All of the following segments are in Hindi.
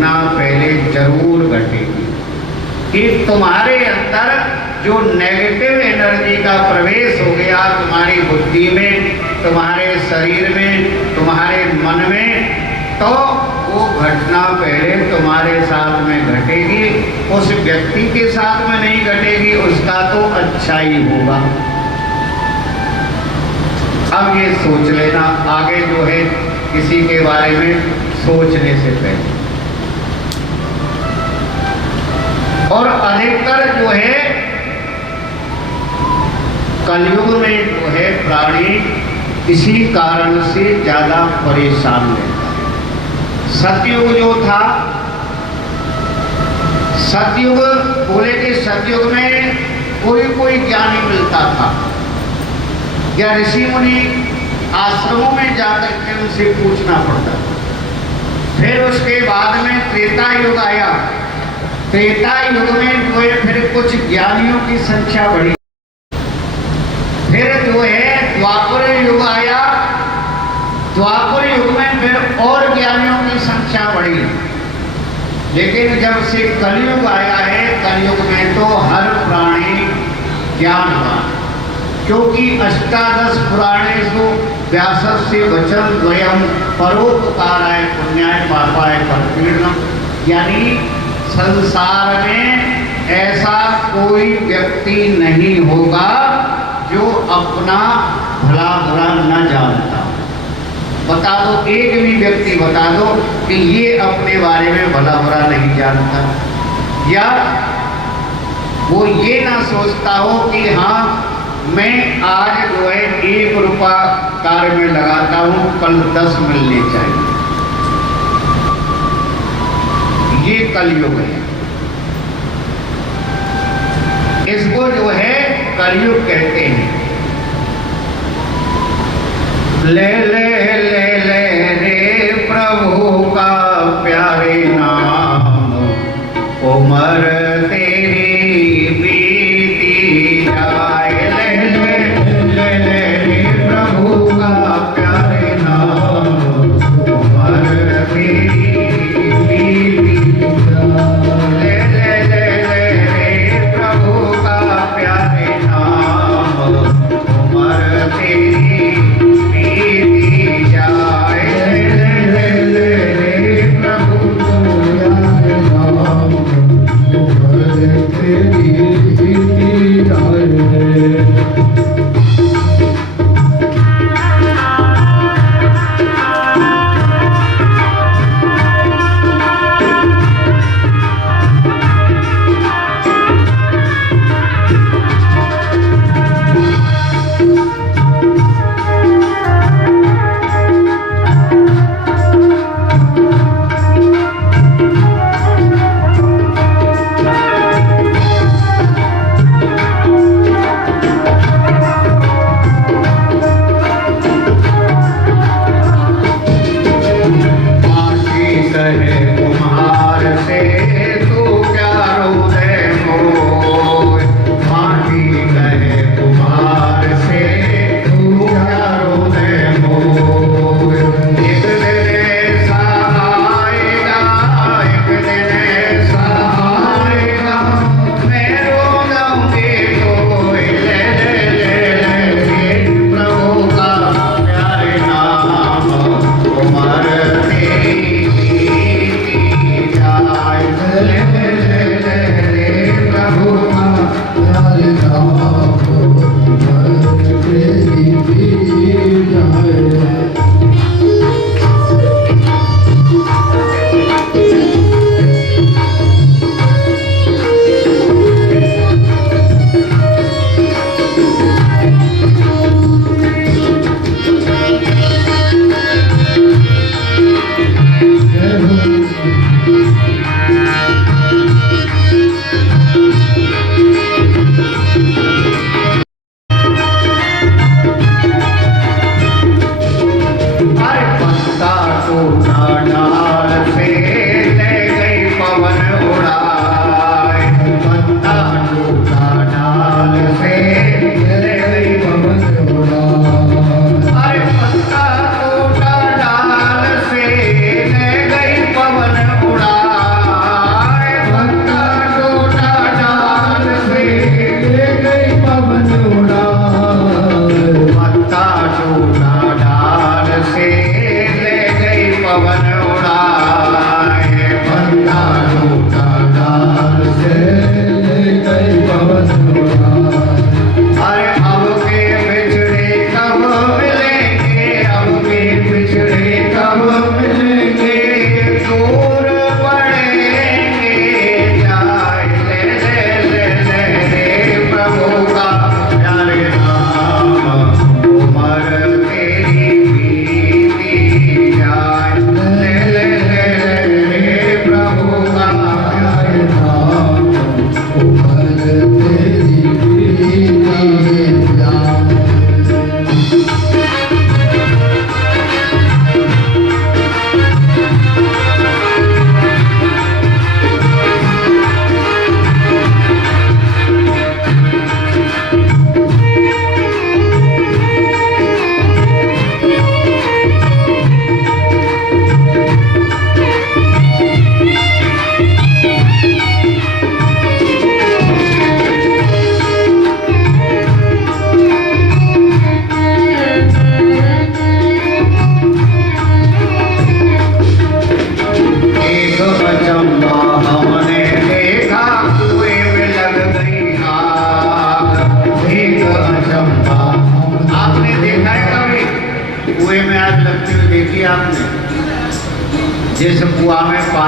घटना पहले जरूर घटेगी कि तुम्हारे अंदर जो नेगेटिव एनर्जी का प्रवेश हो गया तुम्हारी बुद्धि में, तुम्हारे शरीर में, तुम्हारे मन में, तो वो घटना पहले तुम्हारे साथ में घटेगी, उस व्यक्ति के साथ में नहीं घटेगी, उसका तो अच्छा ही होगा। अब ये सोच लेना आगे जो है किसी के बारे में सोचने से पहले। और अधिकतर जो है कलयुग में जो है प्राणी इसी कारण से ज्यादा परेशान रहता है। सतयुग जो था, सतयुग बोले कि सतयुग में कोई ज्ञानी मिलता था या ऋषि मुनि आश्रमों में जाकर के उनसे पूछना पड़ता था। फिर उसके बाद में त्रेता युग आया। त्रेता युग में जो है फिर कुछ ज्ञानियों की संख्या बढ़ी। फिर जो है द्वापर युग आया। द्वापर युग में फिर और ज्ञानियों की संख्या बढ़ी। लेकिन जब से कलयुग आया है, कलयुग में तो हर प्राणी ज्ञानवान, क्योंकि अष्टादश पुराणेषु व्यासस्य वचन द्वयम् परोपकाराय पुण्याय पापाय परपीडनम्, यानी संसार में ऐसा कोई व्यक्ति नहीं होगा जो अपना भला बुरा न जानता। बता दो, एक भी व्यक्ति बता दो कि ये अपने बारे में भला बुरा नहीं जानता, या वो ये ना सोचता हो कि हाँ मैं आज जो है 1 रुपया कार्य में लगाता हूँ, कल 10 मिलने चाहिए। ये कलयुग है, इसको जो है कलयुग कहते हैं। ले ले ले ले रे प्रभु का प्यारे नाम, उमर तेरी बीती जाए। ले ले ले ले रे प्रभु का प्यारे नाम, उमर तेरी बीती जाए। ले ले ले ले रे प्रभु का प्यारे नाम, उमर तेरी बीती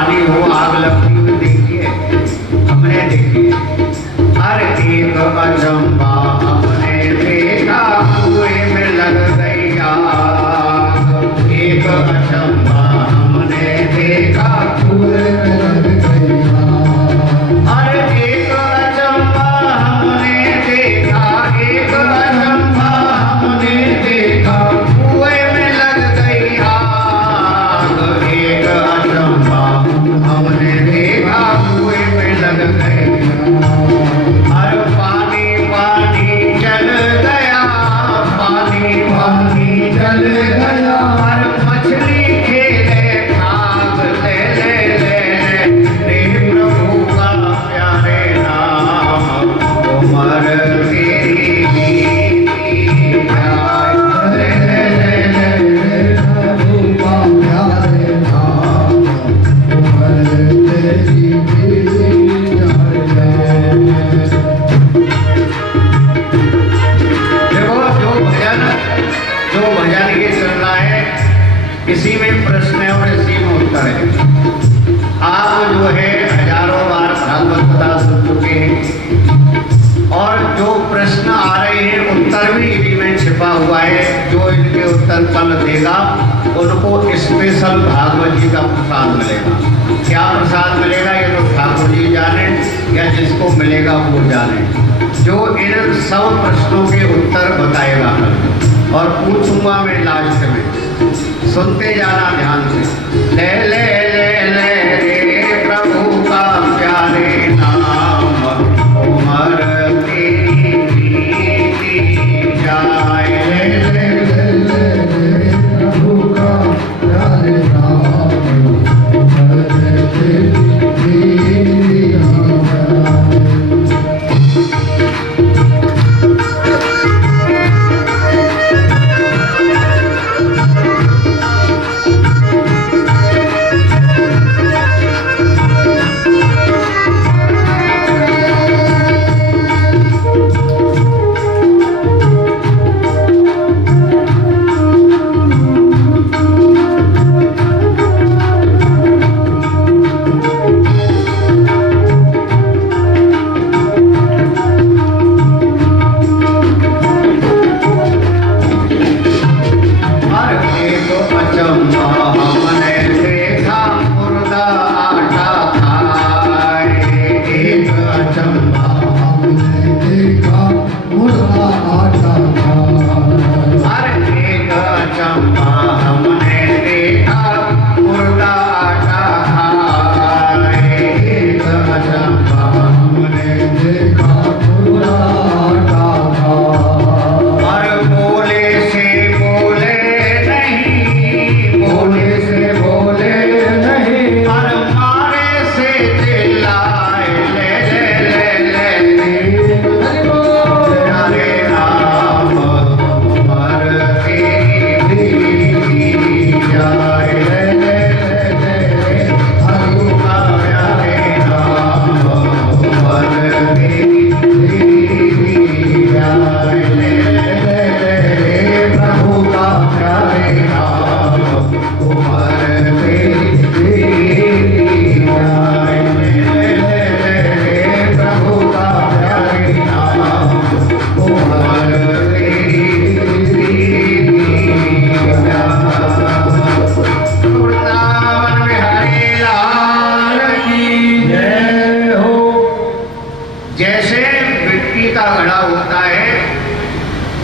पानी हो, आग लगती हुई देखी है? हमने देखी है। हर एक अचंबा हमने देखा, कुएं में लग गई आग। एक अचंबा हमने देखा, कुएं में लग गई आग। हर एक अचंबा हमने देखा, एक अचंबा हमने देखा, कुएं में लग गई आग। एक अचंबा हमने देखा, कुएं में लग गई आग। हर पानी पानी चल गया, पानी पानी चल गया। हर मछली खेले भाग ले ले ले, रे प्रभु का प्यारे नाम, उमर तेरी बीती जाए। ले ले ले ले, प्रभु का प्यारे नाम, उमर तेरी बीती जाए। देखो, जो भजन ये चल रहा है, इसी में प्रश्न है और इसी में उत्तर है। आप जो है हजारों बार भागवत कथा सुन चुके हैं और जो प्रश्न आ रहे हैं उत्तर भी इन्हीं में छिपा हुआ है। जो इनके उत्तर कल देगा उनको स्पेशल भागवत जी का प्रसाद मिलेगा। क्या प्रसाद मिलेगा ये तो ठाकुर जी जाने, या जिसको मिलेगा वो जाने। जो इन सब प्रश्नों के उत्तर बताएगा और पूछूंगा मैं लास्ट में, सुनते जाना ध्यान से। ले ले ले ले रे प्रभु का प्यारे नाम, उमर तेरी बीती जाए। ले ले ले ले प्रभु का प्यारे नाम, उमर तेरी बीती जाए।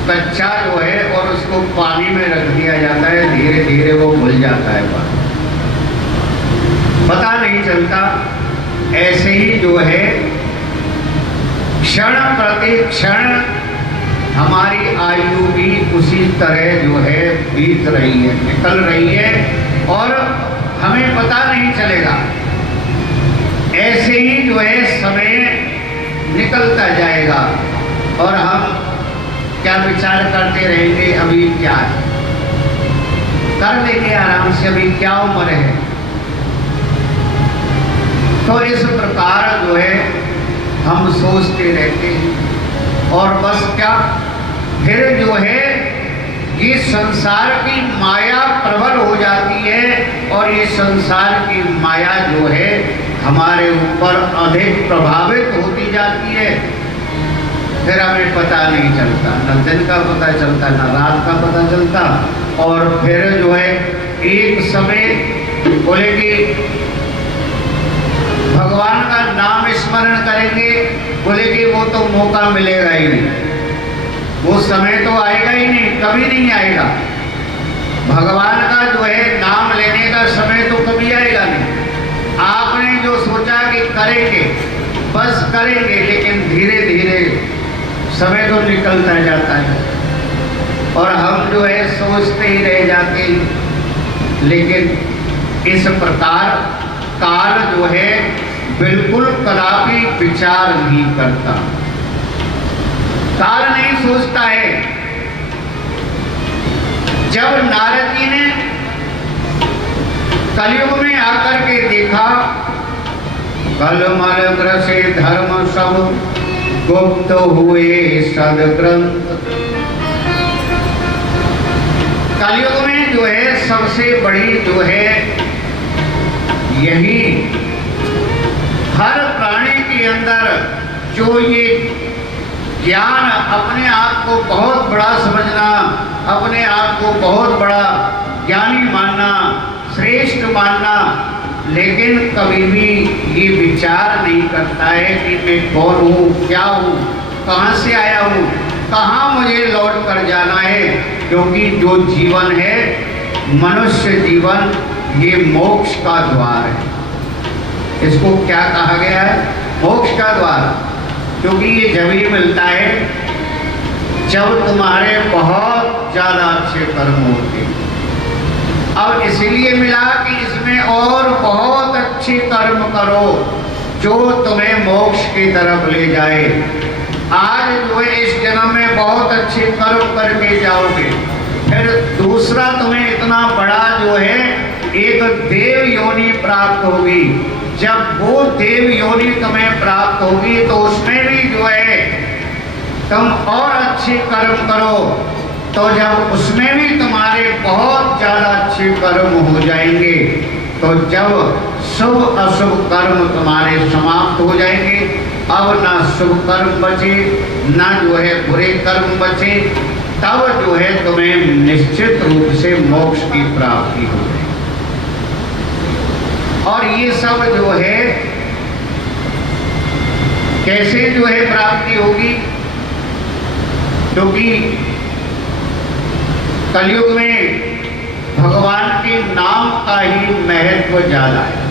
कच्चा जो है और उसको पानी में रख दिया जाता है, धीरे धीरे वो घुल जाता है, पता नहीं चलता। ऐसे ही जो है क्षण प्रति क्षण हमारी आयु भी उसी तरह जो है बीत रही है, निकल रही है और हमें पता नहीं चलेगा। ऐसे ही जो है समय निकलता जाएगा और हम क्या विचार करते रहेंगे, अभी क्या है, कर लेंगे आराम से, अभी क्या उम्र है। तो इस प्रकार जो है हम सोचते रहते हैं और बस क्या फिर जो है ये संसार की माया प्रबल हो जाती है और ये संसार की माया जो है हमारे ऊपर अधिक प्रभावित होती जाती है। फिर हमें पता नहीं चलता, न दिन का पता चलता, न रात का पता चलता। और फिर जो है एक समय बोले कि भगवान का नाम स्मरण करेंगे, बोले कि वो तो मौका मिलेगा ही नहीं, वो समय तो आएगा ही नहीं, कभी नहीं आएगा। भगवान का जो है नाम लेने का समय तो कभी आएगा नहीं। आपने जो सोचा कि करेंगे बस करेंगे, लेकिन धीरे धीरे समय तो निकलता जाता है और हम जो है सोचते ही रह जाते हैं। लेकिन इस प्रकार काल जो है बिल्कुल कदापि विचार नहीं करता, काल नहीं सोचता है। जब नारद जी ने कलयुग में आकर के देखा, कलमल ग्रसे धर्म सब गुप्त हुए सदग्रंथ। कलयुग में जो है सबसे बड़ी जो है यही हर प्राणी के अंदर जो ये ज्ञान, अपने आप को बहुत बड़ा समझना, अपने आप को बहुत बड़ा ज्ञानी मानना, श्रेष्ठ मानना, लेकिन कभी भी ये विचार नहीं करता है कि मैं कौन हूँ, क्या हूँ, कहाँ से आया हूँ, कहाँ मुझे लौट कर जाना है। क्योंकि जो जीवन है मनुष्य जीवन, ये मोक्ष का द्वार है। इसको क्या कहा गया है? मोक्ष का द्वार। क्योंकि ये जब ही मिलता है जब तुम्हारे बहुत ज्यादा अच्छे कर्म होते हैं। अब इसलिए मिला कि इसमें और बहुत अच्छे कर्म करो जो तुम्हें मोक्ष की तरफ ले जाए। आज जो है इस जन्म में बहुत अच्छे कर्म करके जाओगे, फिर दूसरा तुम्हें इतना बड़ा जो है एक देव योनि प्राप्त होगी। जब वो देव योनि तुम्हें प्राप्त होगी तो उसमें भी जो है तुम और अच्छे कर्म करो, तो जब उसमें भी तुम्हारे बहुत ज्यादा अच्छे कर्म हो जाएंगे, तो जब शुभ अशुभ कर्म तुम्हारे समाप्त हो जाएंगे, अब ना शुभ कर्म बचे ना जो है बुरे कर्म बचे, तब जो है तुम्हें निश्चित रूप से मोक्ष की प्राप्ति होगी। और ये सब जो है कैसे जो है प्राप्ति होगी? क्योंकि कलयुग में भगवान के नाम का ही महत्व ज्यादा है।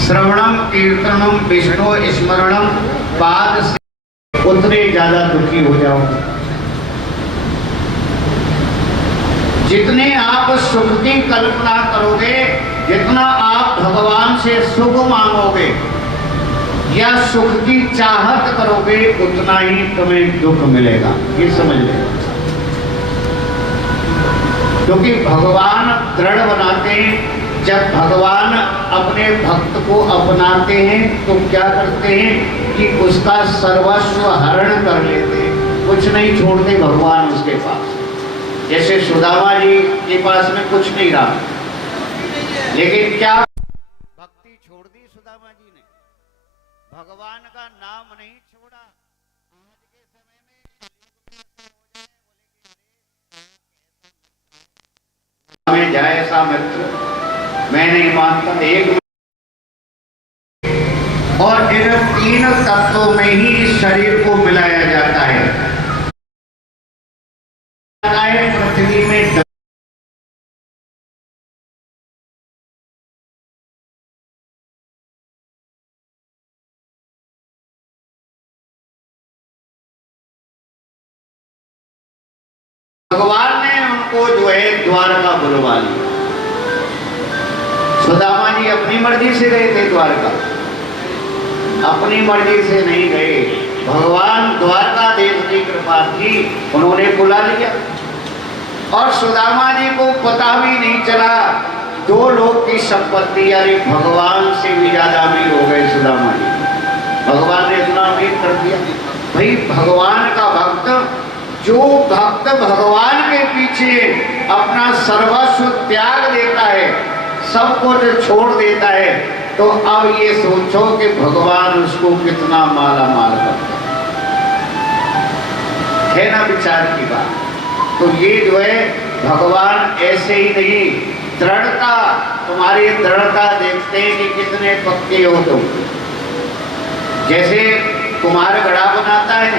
श्रवणम कीर्तनम विष्णु स्मरणम पाद से उतने ज्यादा दुखी हो जाओ। जितने आप सुख की कल्पना करोगे, जितना आप भगवान से सुख मांगोगे या सुख की चाहत करोगे, उतना ही तुम्हें दुख मिलेगा। ये समझ लें। क्योंकि भगवान दृढ़ बनाते हैं। जब भगवान अपने भक्त को अपनाते हैं तो क्या करते हैं कि उसका सर्वस्व हरण कर लेते हैं, कुछ नहीं छोड़ते भगवान उसके पास। जैसे सुदामा जी के पास में कुछ नहीं रहा, लेकिन क्या भक्ति छोड़ दी सुदामा जी ने? भगवान का नाम नहीं छोड़ा। आज के समय में जाए ऐसा मित्र मैं नहीं मानता। एक और इन तीन तत्वों में ही इस शरीर को मिलाया जाता है। पृथ्वी में भगवान ने उनको जो है द्वारका बुलवा लिया। सुदामा जी अपनी मर्जी से गए थे द्वारका, अपनी मर्जी से नहीं गए। भगवान द्वारकाधीश की कृपा थी, उन्होंने बुला लिया। और सुदामा जी को पता भी नहीं चला, 2 लोग की संपत्ति यानी भगवान से भी ज्यादा अमीर हो गए सुदामा जी। भगवान ने इतना अमीर कर दिया। भाई भगवान का भक्त जो भक्त भगवान के पीछे अपना सर्वस्व त्याग देता है, सब कुछ छोड़ देता है, तो अब ये सोचो कि भगवान उसको कितना माला माल करता है ना, विचार की बात। तो ये जो है भगवान ऐसे ही नहीं, दृढ़ता, तुम्हारी दृढ़ता देखते हैं कि कितने पक्के हो तुम। जैसे कुम्हार घड़ा बनाता है,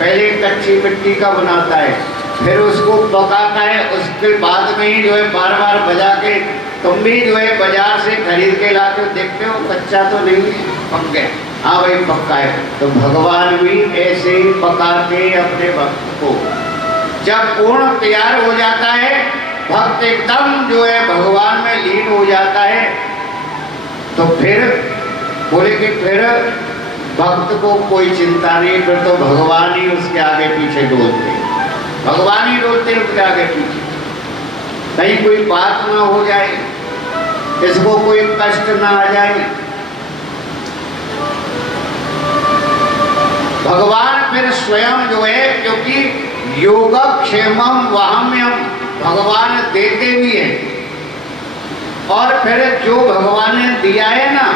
पहले कच्ची मिट्टी का बनाता है, फिर उसको पकाता है, उसके बाद में ही जो है बार बार बजा के, तुम भी जो है बाजार से खरीद के लाते हो, देखते हो कच्चा तो नहीं है, पक गया, हाँ भाई पक्का है। तो भगवान भी ऐसे ही पकाते अपने भक्त को। जब पूर्ण तैयार हो जाता है, भक्त एकदम जो है भगवान में लीन हो जाता है, तो फिर बोले कि फिर भक्त को कोई चिंता नहीं, फिर तो भगवान ही उसके आगे पीछे डोलते, भगवान ही डोलते उसके आगे पीछे, कहीं कोई बात ना हो जाए, इसको कोई कष्ट ना आ जाए। भगवान फिर स्वयं जो है, क्योंकि योगक्षेमम वहाम्यम, भगवान देते भी हैं, और फिर जो भगवान ने दिया है ना,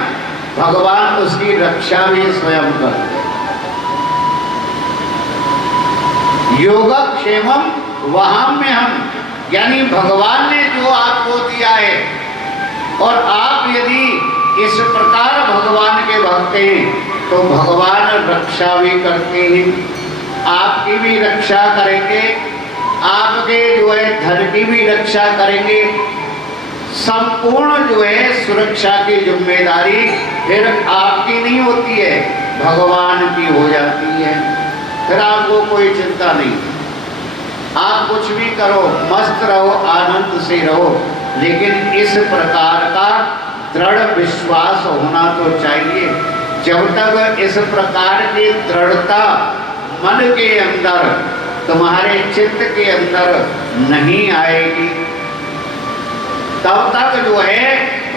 भगवान उसकी रक्षा भी स्वयं करते हैं। योगक्षेमम वहाम्यहम्, यानी भगवान ने जो आपको दिया है, और आप यदि इस प्रकार भगवान के भक्त हैं, तो भगवान रक्षा भी करते हैं, आपकी भी रक्षा करेंगे, आपके जो है धन की भी रक्षा करेंगे। संपूर्ण जो है सुरक्षा की जिम्मेदारी फिर आपकी नहीं होती है, भगवान की हो जाती है। फिर आपको कोई चिंता नहीं, आप कुछ भी करो, मस्त रहो, आनंद से रहो, लेकिन इस प्रकार का दृढ़ विश्वास होना तो चाहिए। जब तक इस प्रकार की दृढ़ता मन के अंदर, तुम्हारे चित्त के अंदर नहीं आएगी, तब तक जो है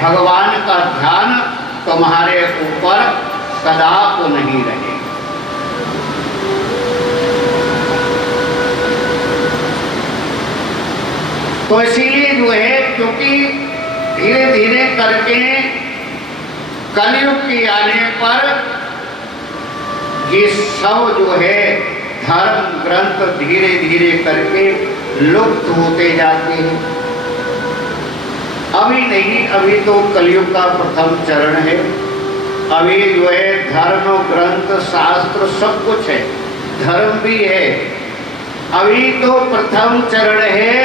भगवान का ध्यान तुम्हारे ऊपर कदापि नहीं रहेगा। तो इसीलिए जो है, क्योंकि धीरे धीरे करके कलयुग के आने पर ये सब जो है धर्म ग्रंथ धीरे धीरे करके लुप्त होते जाते हैं। अभी नहीं, अभी तो कलयुग का प्रथम चरण है, अभी जो है धर्म ग्रंथ शास्त्र सब कुछ है, धर्म भी है। अभी तो प्रथम चरण है,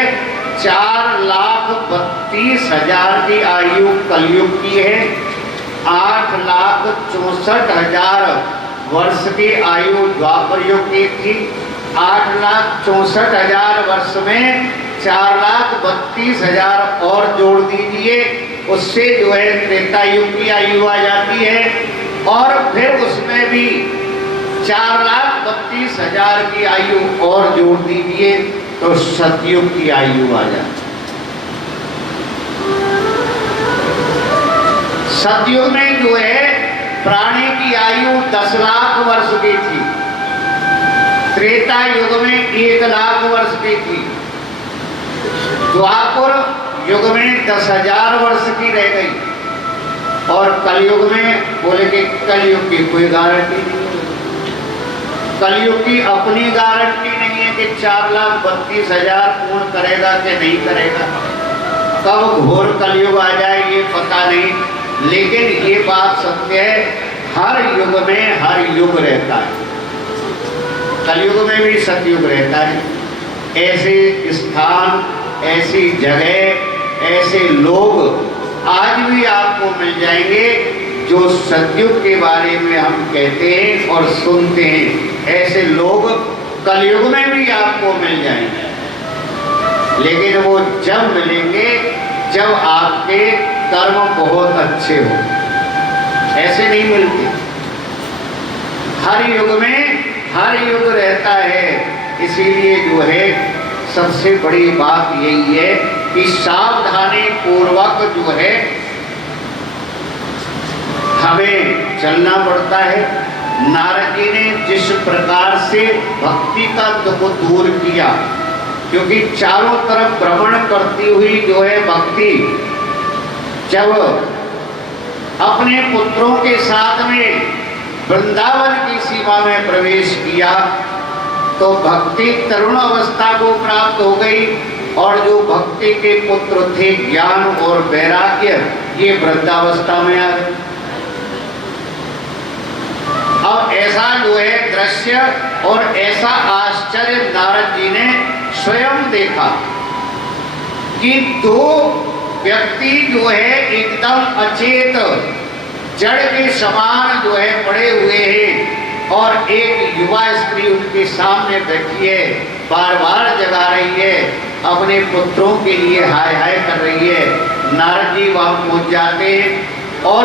4,32,000 की आयु कलयुग की है, 8,64,000 वर्ष की आयु द्वापर युग की थी। 8,64,000 वर्ष में 4,32,000 और जोड़ दीजिए, उससे जो है त्रेता युग की आयु आ जाती है, और फिर उसमें भी 4,32,000 की आयु और जोड़ दीजिए, तो सतयुग की आयु आ जाती। सतयुग में जो है प्राणी की आयु 10 लाख वर्ष की थी, त्रेता युग में 1 लाख वर्ष की थी, द्वापर युग में 10,000 वर्ष की रह गई, और कलयुग में बोले कि कलयुग की कोई गारंटी नहीं है। कलयुग की अपनी गारंटी नहीं है कि 4,32,000 पूर्ण करेगा कि नहीं करेगा, कब घोर कलयुग आ जाए ये पता नहीं। लेकिन ये बात सत्य है, हर युग में हर युग रहता है, कलयुग में भी सतयुग रहता है। ऐसे स्थान, ऐसी जगह, ऐसे लोग आज भी आपको मिल जाएंगे जो सतयुग के बारे में हम कहते हैं और सुनते हैं। ऐसे लोग कलयुग में भी आपको मिल जाएंगे, लेकिन वो जब मिलेंगे जब आपके कर्म बहुत अच्छे हो, ऐसे नहीं मिलते। हर युग में हर युग रहता है। इसीलिए जो है सबसे बड़ी बात यही है कि सावधानी पूर्वक जो है हमें चलना पड़ता है। नारद जी ने जिस प्रकार से भक्ति का दुख दूर किया, क्योंकि चारों तरफ भ्रमण करती हुई जो है भक्ति जब अपने पुत्रों के साथ में वृंदावन की सीमा में प्रवेश किया तो भक्ति तरुण अवस्था को प्राप्त हो गई, और जो भक्ति के पुत्र थे ज्ञान और वैराग्य, ये वृद्धावस्था में आ गए। अब ऐसा जो है दृश्य और ऐसा आश्चर्य नारद जी ने स्वयं देखा कि दो व्यक्ति जो है एकदम अचेत जड़ के समान जो है पड़े हुए हैं, और एक युवा स्त्री उनके सामने बैठी है, बार बार जगा रही है, अपने पुत्रों के लिए हाय हाय कर रही है। नारद जी वहां पहुंच जाते हैं और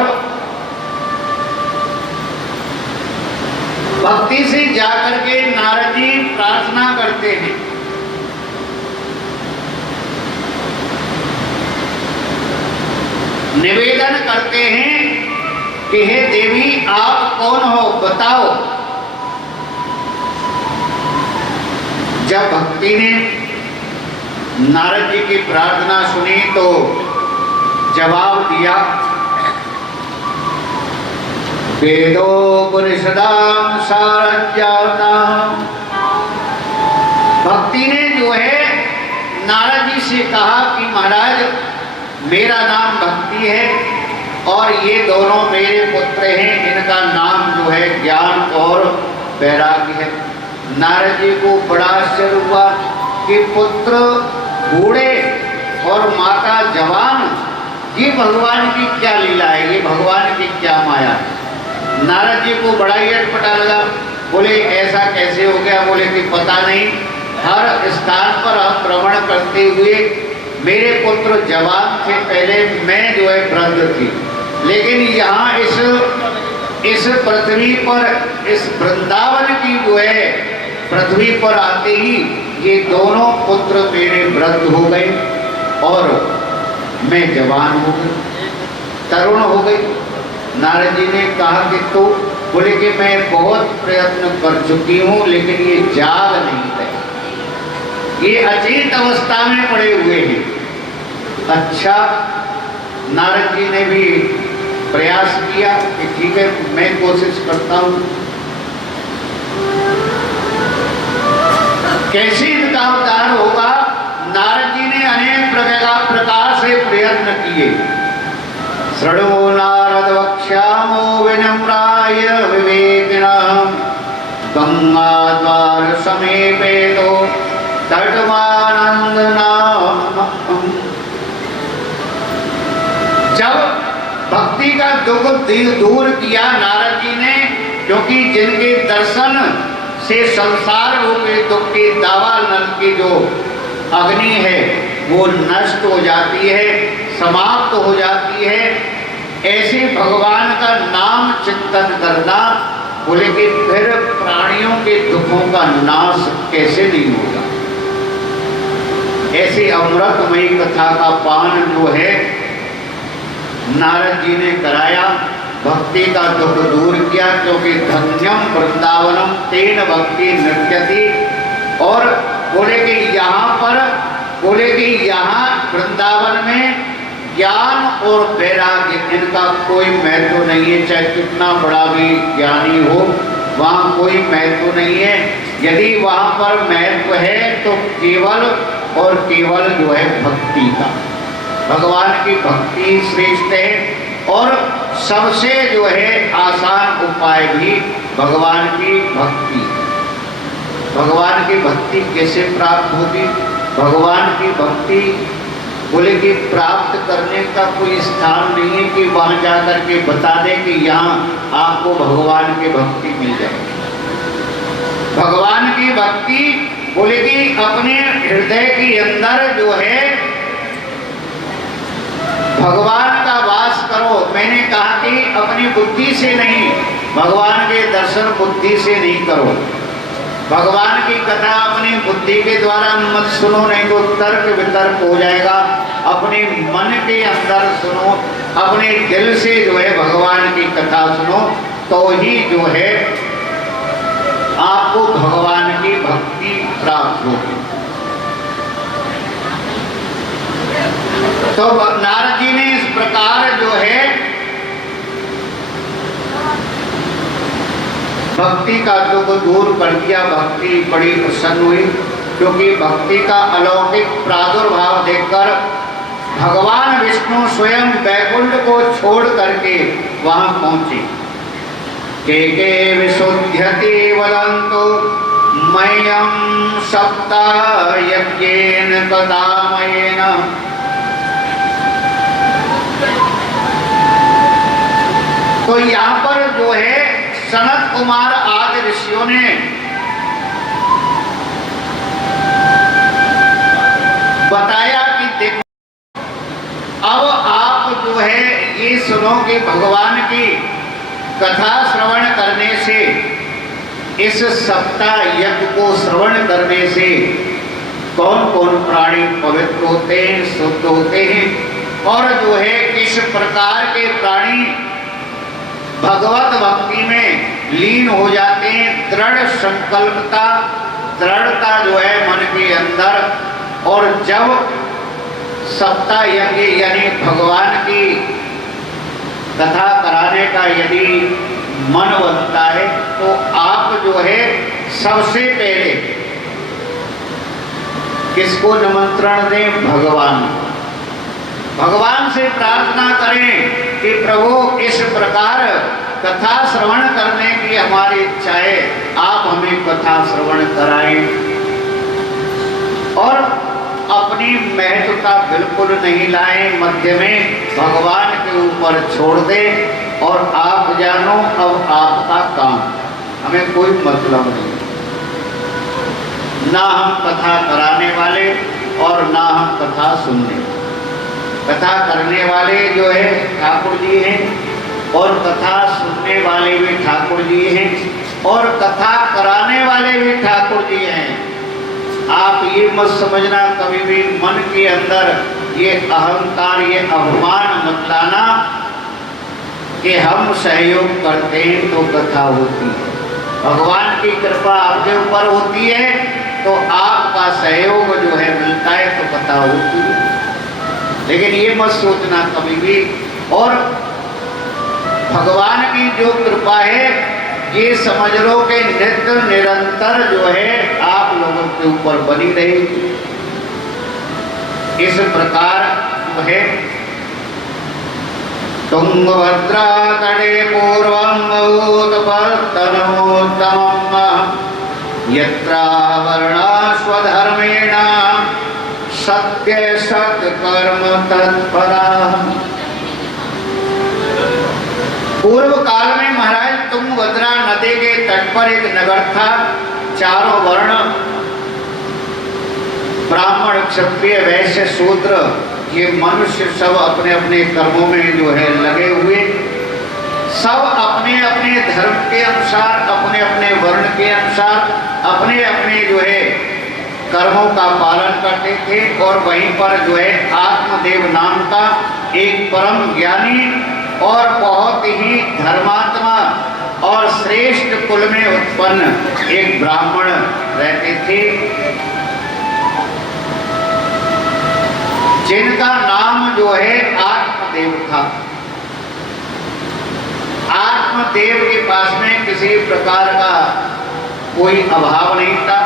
भक्ति से जाकर के नारद जी प्रार्थना करते हैं, निवेदन करते हैं कि हे देवी, आप कौन हो, बताओ। जब भक्ति ने नारद जी की प्रार्थना सुनी तो जवाब दिया, वेदोपनिषदां सारज्ञानां। भक्ति ने जो है नारद जी से कहा कि महाराज, मेरा नाम भक्ति है और ये दोनों मेरे पुत्र हैं, इनका नाम जो है ज्ञान और वैराग्य है। नारद जी को बड़ा आश्चर्य हुआ कि पुत्र बूढ़े और माता जवान, ये भगवान की क्या लीला है, ये भगवान की क्या माया है। नारद जी को बड़ा ही अटपटा लगा, बोले ऐसा कैसे हो गया। बोले कि पता नहीं, हर स्थान पर हम भ्रमण करते हुए मेरे पुत्र जवान थे, पहले मैं जो है वृद्ध थी, लेकिन यहाँ इस पृथ्वी पर, इस वृंदावन की जो है पृथ्वी पर आते ही ये दोनों पुत्र मेरे वृद्ध हो गए और मैं जवान हो गई, तरुण हो गई। नारद जी ने कहा कि तो, बोले कि मैं बहुत प्रयत्न कर चुकी हूँ लेकिन ये जाग नहीं रहे, ये अचेत अवस्था में पड़े हुए हैं। अच्छा, नारद जी ने भी प्रयास किया कि ठीक है, मैं कोशिश करता हूँ, कैसे इनका उद्धार होगा। नारद जी ने अनेक प्रकार से प्रयत्न किए। शृणु नारद वक्ष्यामो विनम्राय विवेकिनः, गंगाद्वार समीपे तो तटवानंद नाम। जब भक्ति का दुख दूर किया नारद जी ने, क्योंकि जिनके दर्शन से संसार रूपी दुख की दावा नल की जो अग्नि है वो नष्ट हो जाती है, समाप्त हो जाती है। ऐसे भगवान का नाम चिंतन करना, बोले कि फिर प्राणियों के दुखों का नाश कैसे नहीं होगा। ऐसी अमृतमयी कथा का पान जो है नारद जी ने कराया, भक्ति का दुख दूर किया, क्योंकि धन्यम वृंदावनम तेन भक्ति नृत्यति। और बोले कि यहाँ पर, बोले कि यहाँ वृंदावन में ज्ञान और वैराग्य, इनका कोई महत्व नहीं है, चाहे कितना बड़ा भी ज्ञानी हो, वहाँ कोई महत्व नहीं है। यदि वहाँ पर महत्व है तो केवल और केवल जो है भक्ति का, भगवान की भक्ति श्रेष्ठ है। और सबसे जो है आसान उपाय भी भगवान की भक्ति। भगवान की भक्ति कैसे प्राप्त होगी? भगवान की भक्ति बोले कि प्राप्त करने का कोई स्थान नहीं है कि वहां जाकर के बता दें कि यहाँ आपको भगवान की भक्ति मिल जाएगी। भगवान की भक्ति बोले कि अपने हृदय के अंदर जो है भगवान का वास करो। मैंने कहा कि अपनी बुद्धि से नहीं, भगवान के दर्शन बुद्धि से नहीं करो। भगवान की कथा अपनी बुद्धि के द्वारा मत सुनो, नहीं तो तर्क वितर्क हो जाएगा। अपने मन के अंदर सुनो, अपने दिल से जो है भगवान की कथा सुनो, तो ही जो है आपको भगवान की भक्ति प्राप्त होगी। तो नारद जी ने इस प्रकार जो है भक्ति का दुख दूर कर दिया। भक्ति बड़ी प्रसन्न हुई, क्योंकि भक्ति का अलौकिक प्रादुर्भाव देखकर भगवान विष्णु स्वयं वैकुंठ को छोड़ करके वहां पहुंचे। के विशुद्ध्यति वदन्तु मह्यं सप्ता यज्ञेन कदामयेन। तो यहाँ पर जो है सनत कुमार आदि ऋषियों ने बताया कि देखो, अब आप जो है ये सुनो कि भगवान की कथा श्रवण करने से, इस सप्ताह यज्ञ को श्रवण करने से कौन कौन प्राणी पवित्र होते हैं, शुद्ध होते हैं, और जो है किस प्रकार के प्राणी भगवत भक्ति में लीन हो जाते हैं। दृढ़ संकल्पता, दृढ़ता जो है मन के अंदर। और जब सप्ताह यज्ञ यानी भगवान की कथा कराने का यदि मन बनता है, तो आप जो है सबसे पहले किसको निमंत्रण दें? भगवान से प्रार्थना करें कि प्रभु इस प्रकार कथा श्रवण करने की हमारी इच्छा है, आप हमें कथा श्रवण कराएं। और अपनी महत्वता बिल्कुल नहीं लाएं, मध्य में भगवान के ऊपर छोड़ दें और आप जानो अब आपका काम, हमें कोई मतलब नहीं। ना हम कथा कराने वाले और ना हम कथा सुनने। कथा करने वाले जो है ठाकुर जी हैं, और कथा सुनने वाले भी ठाकुर जी हैं, और कथा कराने वाले भी ठाकुर जी हैं। आप ये मत समझना कभी भी मन के अंदर ये अहंकार, ये अभिमान मत लाना कि हम सहयोग करते हैं तो कथा होती है। भगवान की कृपा आपके ऊपर होती है तो आपका सहयोग जो है मिलता है तो कथा होती है। लेकिन ये मत सोचना कभी भी, और भगवान की जो कृपा है ये समझ लो कि नित्य निरंतर जो है आप लोगों के ऊपर बनी रहेगी। इस प्रकार जो है तुंगभद्रा तटे पूर्वं यत्रावर्णा स्वधर्मेण सत्य सत्कर्म तत्परा। पूर्व काल में महाराज तुंगभद्रा नदी के तट पर एक नगर था। चारों वर्ण, ब्राह्मण, क्षत्रिय, वैश्य, शूद्र, ये मनुष्य सब अपने अपने कर्मों में जो है लगे हुए, सब अपने अपने धर्म के अनुसार, अपने अपने वर्ण के अनुसार अपने अपने जो है कर्मों का पालन करते थे। और वहीं पर जो है आत्मदेव नाम का एक परम ज्ञानी और बहुत ही धर्मात्मा और श्रेष्ठ कुल में उत्पन्न एक ब्राह्मण रहते थे, जिनका नाम जो है आत्मदेव था। आत्मदेव के पास में किसी प्रकार का कोई अभाव नहीं था।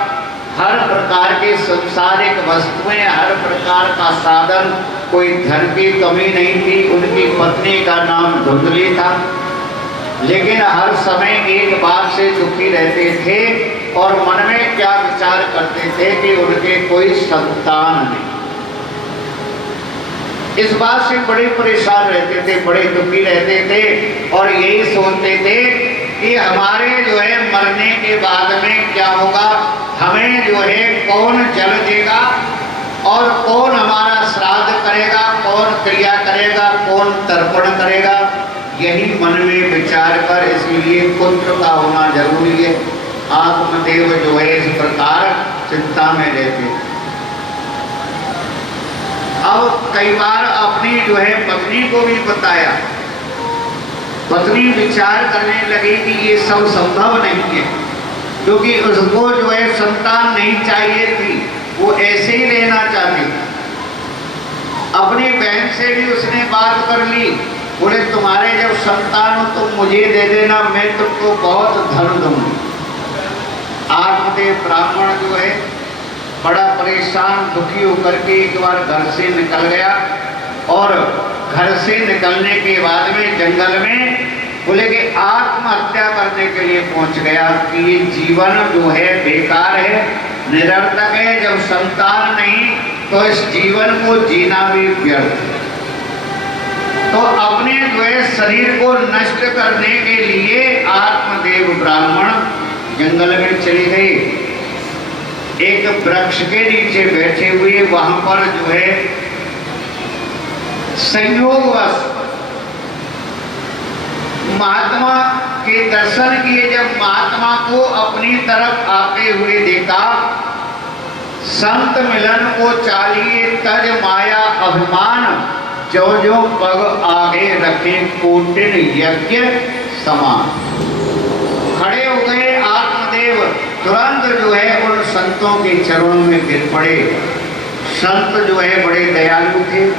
हर प्रकार के संसारिक वस्तुएं, हर प्रकार का साधन, कोई धन की कमी नहीं थी। उनकी पत्नी का नाम धुंधली था, लेकिन हर समय एक बात से दुखी रहते थे और मन में क्या विचार करते थे कि उनके कोई संतान नहीं। इस बात से बड़े परेशान रहते थे, बड़े दुखी रहते थे और यही सोचते थे कि हमारे जो है मरने के बाद में क्या होगा, हमें जो है कौन जल देगा और कौन हमारा श्राद्ध करेगा, कौन क्रिया करेगा, कौन तर्पण करेगा। यही मन में विचार कर इसीलिए पुत्र का होना जरूरी है। आत्मदेव जो है इस प्रकार चिंता में रहते। अब कई बार अपनी जो है पत्नी को भी बताया। पत्नी विचार करने लगी कि ये सब संभव नहीं है, क्योंकि उसको जो है संतान नहीं चाहिए थी, वो ऐसे ही रहना चाहती थी। अपनी बहन से भी उसने बात कर ली, बोले तुम्हारे जब संतान हो तो मुझे दे देना, मैं तुमको बहुत धन दूंगी। आत्मदेव ब्राह्मण जो है बड़ा परेशान दुखी होकर के एक बार घर से निकल गया, और घर से निकलने के बाद में जंगल में बोले कि आत्महत्या करने के लिए पहुंच गया कि ये जीवन जो है बेकार है, निरर्थक है। जब संतान नहीं तो इस जीवन को जीना भी व्यर्थ है। तो अपने जो है शरीर को नष्ट करने के लिए आत्मदेव ब्राह्मण जंगल में चले गए। एक वृक्ष के नीचे बैठे हुए वहां पर जो है संयोगवश महात्मा के दर्शन किए। जब महात्मा को अपनी तरफ आते हुए देखा, संत मिलन को चालिए तज माया अभिमान, जो जो पग आगे रखे कोटिन यज्ञ समान। खड़े हो गए आत्मदेव, तुरंत जो है उन संतों के चरणों में गिर पड़े। संत जो है बड़े दयालु थे,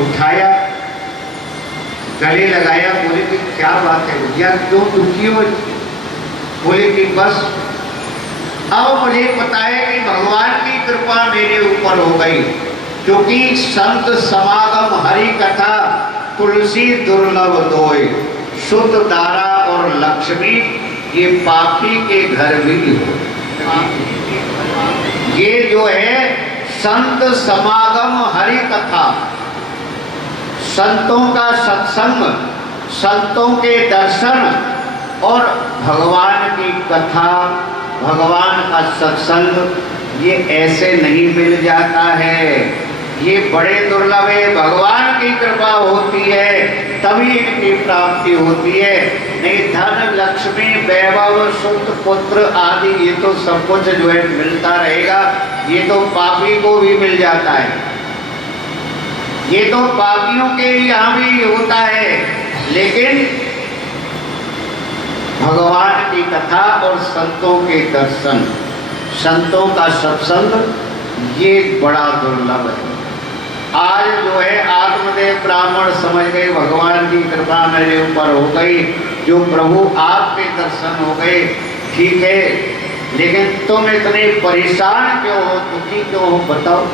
उठाया, गले लगाया, बोले कि क्या बात है भैया, क्यों दुखी हो? बोले कि बस अब मुझे पता है कि भगवान की कृपा मेरे ऊपर हो गई, क्योंकि संत समागम हरि कथा तुलसी दुर्लभ दोय, शुद्ध दारा और लक्ष्मी ये पापी के घर भी हो। ये जो है संत समागम हरि कथा, संतों का सत्संग, संतों के दर्शन और भगवान की कथा, भगवान का सत्संग, ये ऐसे नहीं मिल जाता है, ये बड़े दुर्लभ है। भगवान की कृपा होती है तभी इनकी प्राप्ति होती है, नहीं धन लक्ष्मी वैभव शुद्ध पुत्र आदि ये तो सब कुछ जो है मिलता रहेगा, ये तो पापी को भी मिल जाता है, ये तो पापियों के यहाँ भी होता है। लेकिन भगवान की कथा और संतों के दर्शन, संतों का सत्संग, ये बड़ा दुर्लभ है। आज जो है आत्मदेव ब्राह्मण समझ गए भगवान की कृपा मेरे ऊपर हो गई, जो प्रभु आपके दर्शन हो गए, ठीक है, लेकिन तुम इतने परेशान क्यों हो, दुखी क्यों हो, बताओ।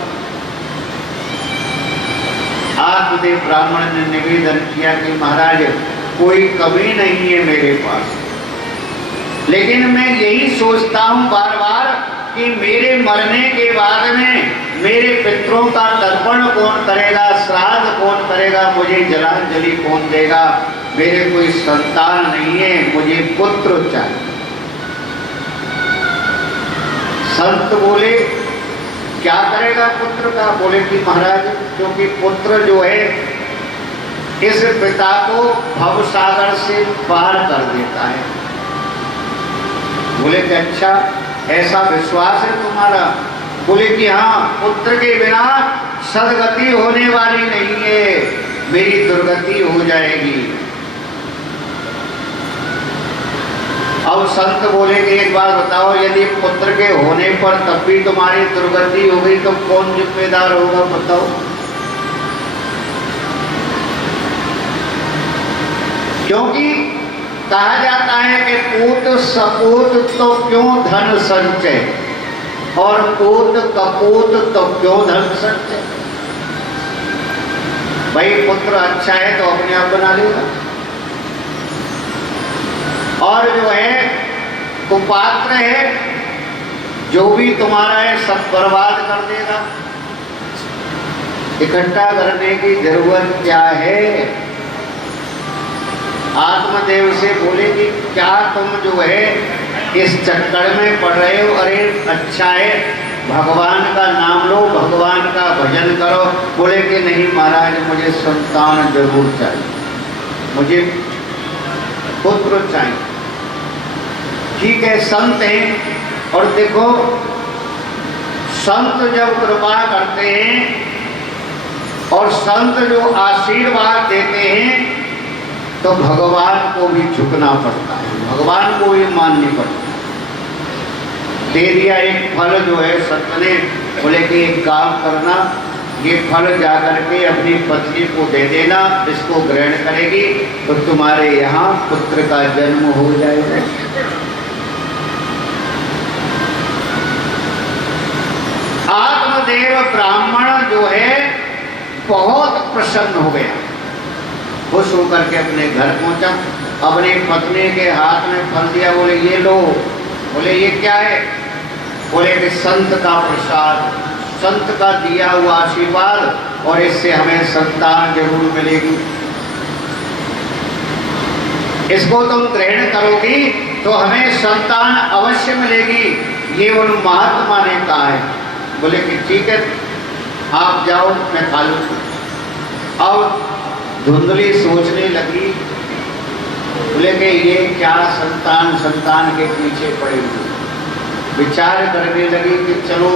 आत्मदेव ब्राह्मण ने निवेदन किया कि महाराज कोई कमी नहीं है मेरे पास, लेकिन मैं यही सोचता हूँ बार बार कि मेरे मरने के बाद में मेरे पितरों का तर्पण कौन करेगा, श्राद्ध कौन करेगा, मुझे जलांजलि कौन देगा। मेरे कोई संतान नहीं है, मुझे पुत्र चाहिए। संत बोले क्या करेगा पुत्र का? बोले कि महाराज क्योंकि पुत्र जो है इस पिता को भवसागर से पार कर देता है। बोले कि अच्छा ऐसा विश्वास है तुम्हारा? बोले कि हाँ, पुत्र के बिना सदगति होने वाली नहीं है, मेरी दुर्गति हो जाएगी। अब संत बोले कि एक बात बताओ, यदि पुत्र के होने पर तब भी तुम्हारी दुर्गति हो गई तो कौन जिम्मेदार होगा, बताओ। क्योंकि कहा जाता है कि पूत सपूत तो क्यों धन संचय, और पूत कपूत तो क्यों धन संचय। भाई पुत्र अच्छा है तो अपने आप बना लेगा, और जो है कुपात्र है जो भी तुम्हारा है सब बर्बाद कर देगा। इकट्ठा करने की जरूरत क्या है? आत्मदेव से बोले कि क्या तुम जो है इस चक्कर में पड़ रहे हो? अरे अच्छा है, भगवान का नाम लो, भगवान का भजन करो। बोले कि नहीं महाराज, मुझे संतान जरूर चाहिए, मुझे पुत्र चाहिए। ठीक है, संत हैं, और देखो संत जब कृपा करते हैं और संत जो आशीर्वाद देते हैं तो भगवान को भी झुकना पड़ता है, भगवान को भी माननी पड़ती है। दे दिया एक फल जो है संत ने, बोले कि एक काम करना, ये फल जाकर के अपनी पत्नी को दे देना, इसको ग्रहण करेगी तो तुम्हारे यहाँ पुत्र का जन्म हो जाएगा। आत्मदेव ब्राह्मण जो है बहुत प्रसन्न हो गया, खुश होकर के अपने घर पहुंचा, अपनी पत्नी के हाथ में फल दिया, बोले ये लो। बोले ये क्या है? बोले कि संत का प्रसाद, संत का दिया हुआ आशीर्वाद, और इससे हमें संतान जरूर मिलेगी, इसको तुम ग्रहण करोगी तो हमें संतान अवश्य मिलेगी, ये उन महात्मा ने कहा है। बोले कि ठीक है आप जाओ, मैं खा लूँ। अब धुंधली सोचने लगी, बोले कि ये क्या संतान संतान के पीछे पड़े हुए, विचार करने लगी कि चलो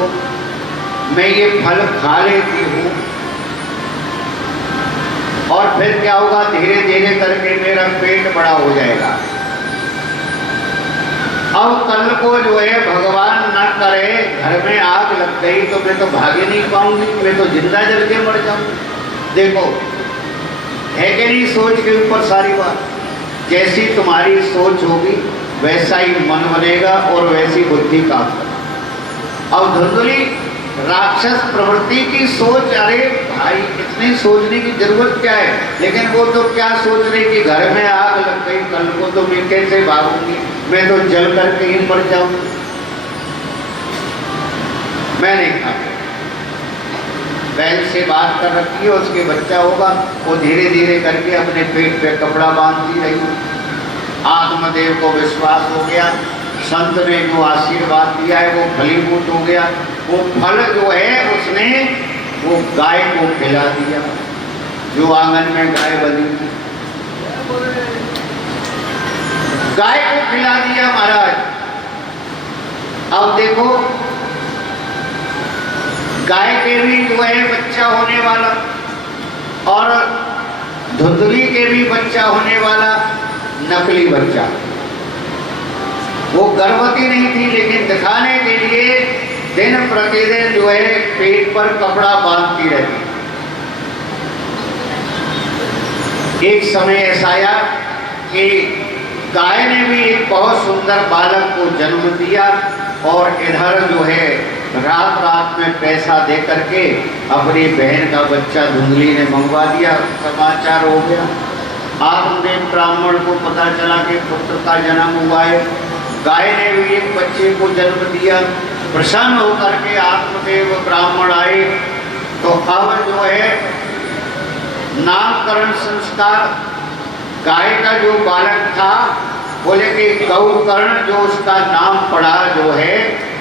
मैं ये फल खा लेती हूँ और फिर क्या होगा, धीरे धीरे करके मेरा पेट बड़ा हो जाएगा। अब कल को जो है भगवान न करे घर में आग लग गई तो मैं तो भागे नहीं पाऊंगी, मैं तो जिंदा जल के मर जाऊंगी। देखो है कि नहीं सोच के ऊपर सारी बात, जैसी तुम्हारी सोच होगी वैसा ही मन बनेगा और वैसी बुद्धि काम करेगी। अब धुंधली राक्षस प्रवृत्ति की सोच, अरे भाई इतनी सोचने की जरूरत क्या है, लेकिन वो तो क्या सोच रही कि घर में आग लग गई, कल को तो मैं कैसे भागूंगी, मैं तो जल करके ही मर जाऊंगी, मैं नहीं खाता। बहन से बात कर रखी है, उसके बच्चा होगा, वो धीरे धीरे करके अपने पेट पे कपड़ा बांधती रही। आत्मदेव को विश्वास हो गया, संत ने जो आशीर्वाद दिया है वो फलीभूत हो गया। वो फल जो है उसने वो गाय को खिला दिया, जो आंगन में गाय बनी थी, गाय को खिला दिया महाराज। अब देखो गाय के भी जो है बच्चा होने वाला और धुंधली के भी बच्चा होने वाला, नकली बच्चा। वो गर्भवती नहीं थी, लेकिन दिखाने के लिए दिन प्रतिदिन जो है पेट पर कपड़ा बांधती रहती। एक समय ऐसा आया कि गाय ने भी एक बहुत सुंदर बालक को जन्म दिया और इधर जो है रात रात में पैसा दे करके अपनी बहन का बच्चा धुंधली ने मंगवा दिया। समाचार हो गया, आत्मदेव ब्राह्मण को पता चला कि पुत्र का जन्म हुआ है। गाय ने भी एक बच्चे को जन्म दिया। प्रसन्न होकर के आत्मदेव ब्राह्मण आए तो अब जो है नामकरण संस्कार, गाय का जो बालक था बोले कि गौकर्ण जो उसका नाम पड़ा जो है,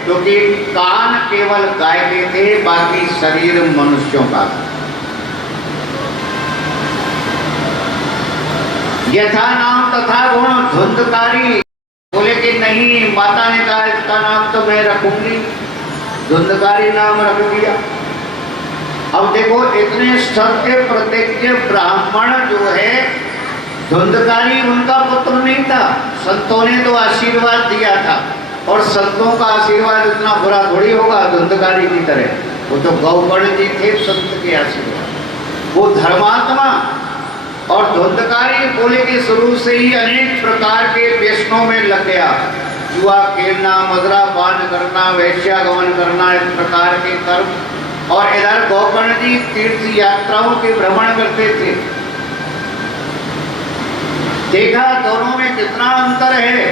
क्योंकि कान केवल गाय के थे, बाकी शरीर मनुष्यों का था। यथा नाम तथा गुण धुंधकारी, बोले कि नहीं, माता ने कहा इसका नाम तो मैं रखूंगी, धुंधकारी नाम रख दिया। अब देखो इतने सत्य प्रतिज्ञ ब्राह्मण जो है, धुंधकारी उनका पुत्र नहीं था, संतों ने तो आशीर्वाद दिया था, और संतों का आशीर्वाद इतना बुरा थोड़ी होगा धुंधकारी की तरह। वो तो गौकर्ण जी थे संत के आशीर्वाद, वो धर्मात्मा। और धुंधकारी बोले कि शुरू से ही अनेक प्रकार के व्यसनों में लग गया, जुआ खेलना, मदरा पान करना, वैश्यागमन करना, इस प्रकार के कर्म। और इधर गौकर्ण जी तीर्थ यात्राओं के भ्रमण करते थे। देखा दोनों में कितना अंतर है।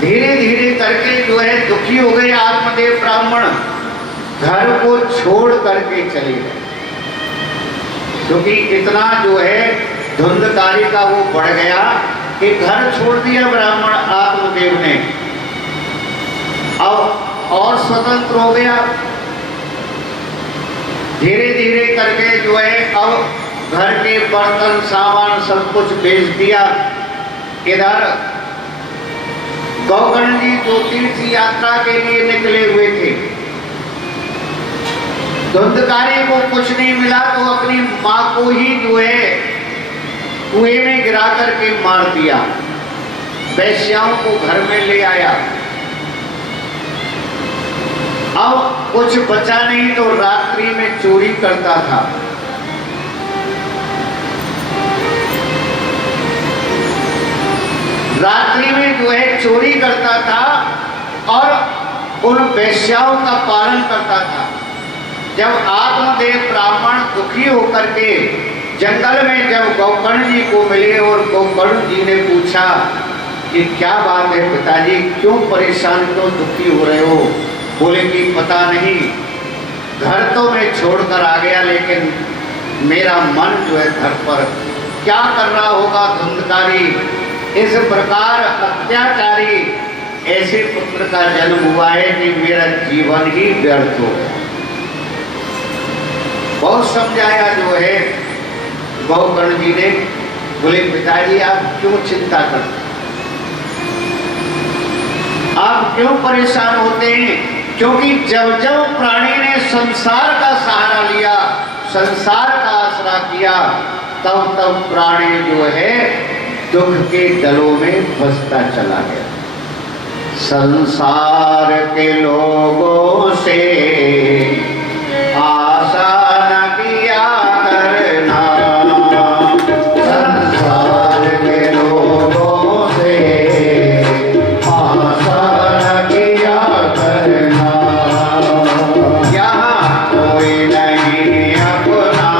धीरे धीरे करके जो है दुखी हो गए आत्मदेव ब्राह्मण, घर को छोड़ करके चले गए, क्योंकि इतना जो है धुंधकारी का वो बढ़ गया कि घर छोड़ दिया ब्राह्मण आत्मदेव ने। अब और स्वतंत्र हो गया, धीरे धीरे करके जो है अब घर के बर्तन सामान सब कुछ बेच दिया। इधर गौकर्ण जी जो तीर्थ यात्रा के लिए निकले हुए थे, धुंधकारी को कुछ नहीं मिला तो अपनी मां को ही जो है कुएं में गिरा करके मार दिया। वेश्याओं को घर में ले आया। अब कुछ बचा नहीं तो रात्रि में चोरी करता था। रात्रि में जो है चोरी करता था और उन वेश्याओं का पालन करता था। जब आत्मदेव ब्राह्मण दुखी होकर के जंगल में जब गोकर्ण जी को मिले और गोकर्ण जी ने पूछा कि क्या बात है पिताजी, क्यों परेशान, क्यों दुखी हो रहे हो? बोले कि पता नहीं, घर तो मैं छोड़कर आ गया लेकिन मेरा मन जो है घर पर क्या कर रहा होगा धुंधकारी। इस प्रकार अत्याचारी ऐसे पुत्र का जन्म हुआ है कि मेरा जीवन ही व्यर्थ हो गया। बहुत समझाया जो है गोकर्ण जी ने। बोले पिताजी आप क्यों चिंता करते, आप क्यों परेशान होते हैं? क्योंकि जब जब प्राणी ने संसार का सहारा लिया, संसार का आसरा किया, तब तब प्राणी जो है दुख के डलों में फंसता चला गया। संसार के लोगों से आशा न किया करना, संसार के लोगों से आशा न किया करना। यहाँ कोई नहीं अपना,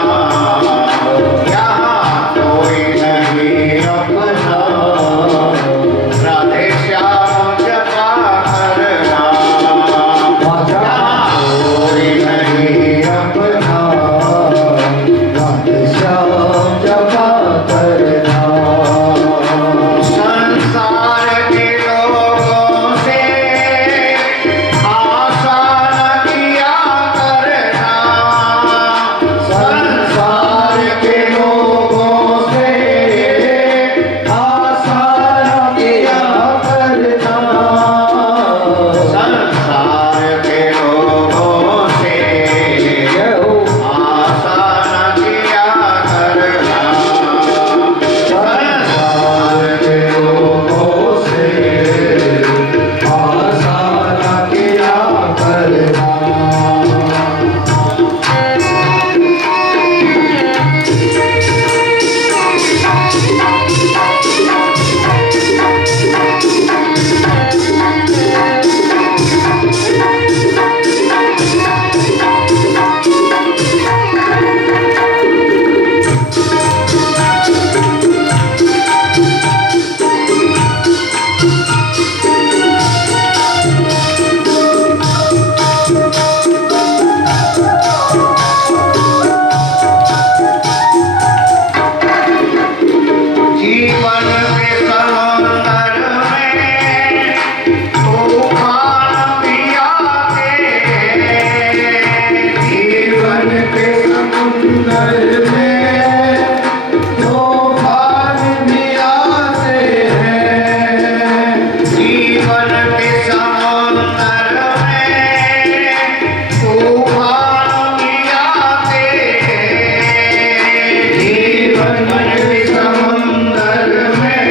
यहाँ कोई नहीं अपना, राधे श्याम जपा करना। यहाँ कोई नहीं अपना, राधे श्याम जपा करना। संसार के लोगों से आशा न किया करना, संसार के लोगों से आशा न किया करना, संसार के लोगों से आशा न किया करना, संसार के लोगों से आशा न किया करना। जीवन के समंदर में तूफान भी आते हैं, जीवन के समुंदर में तूफान भी आते हैं, जीवन के समुंदर में तूफान भी आते हैं, जीवन के समुंदर में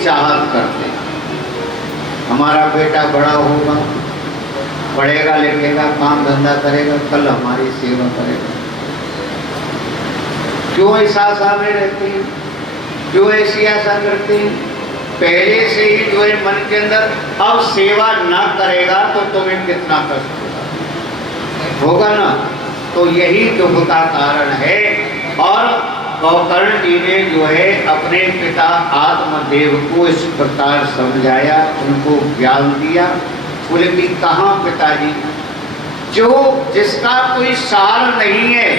चाहत करते हैं। हमारा बेटा बड़ा होगा, पढ़ेगा लिखेगा, काम धंधा करेगा, कल हमारी सेवा करेगा। क्यों ऐसा आशा में रहते हैं, क्यों ऐसी आशा करते हैं? पहले से ही जो है मन के अंदर अब सेवा ना करेगा तो तुम्हें कितना कष्ट होगा ना। तो यही दुख का कारण है। और गोकर्ण जी ने जो है अपने पिता आत्मदेव को इस प्रकार समझाया, उनको ज्ञान दिया। बोले कि कहाँ पिताजी, जो जिसका कोई सार नहीं है,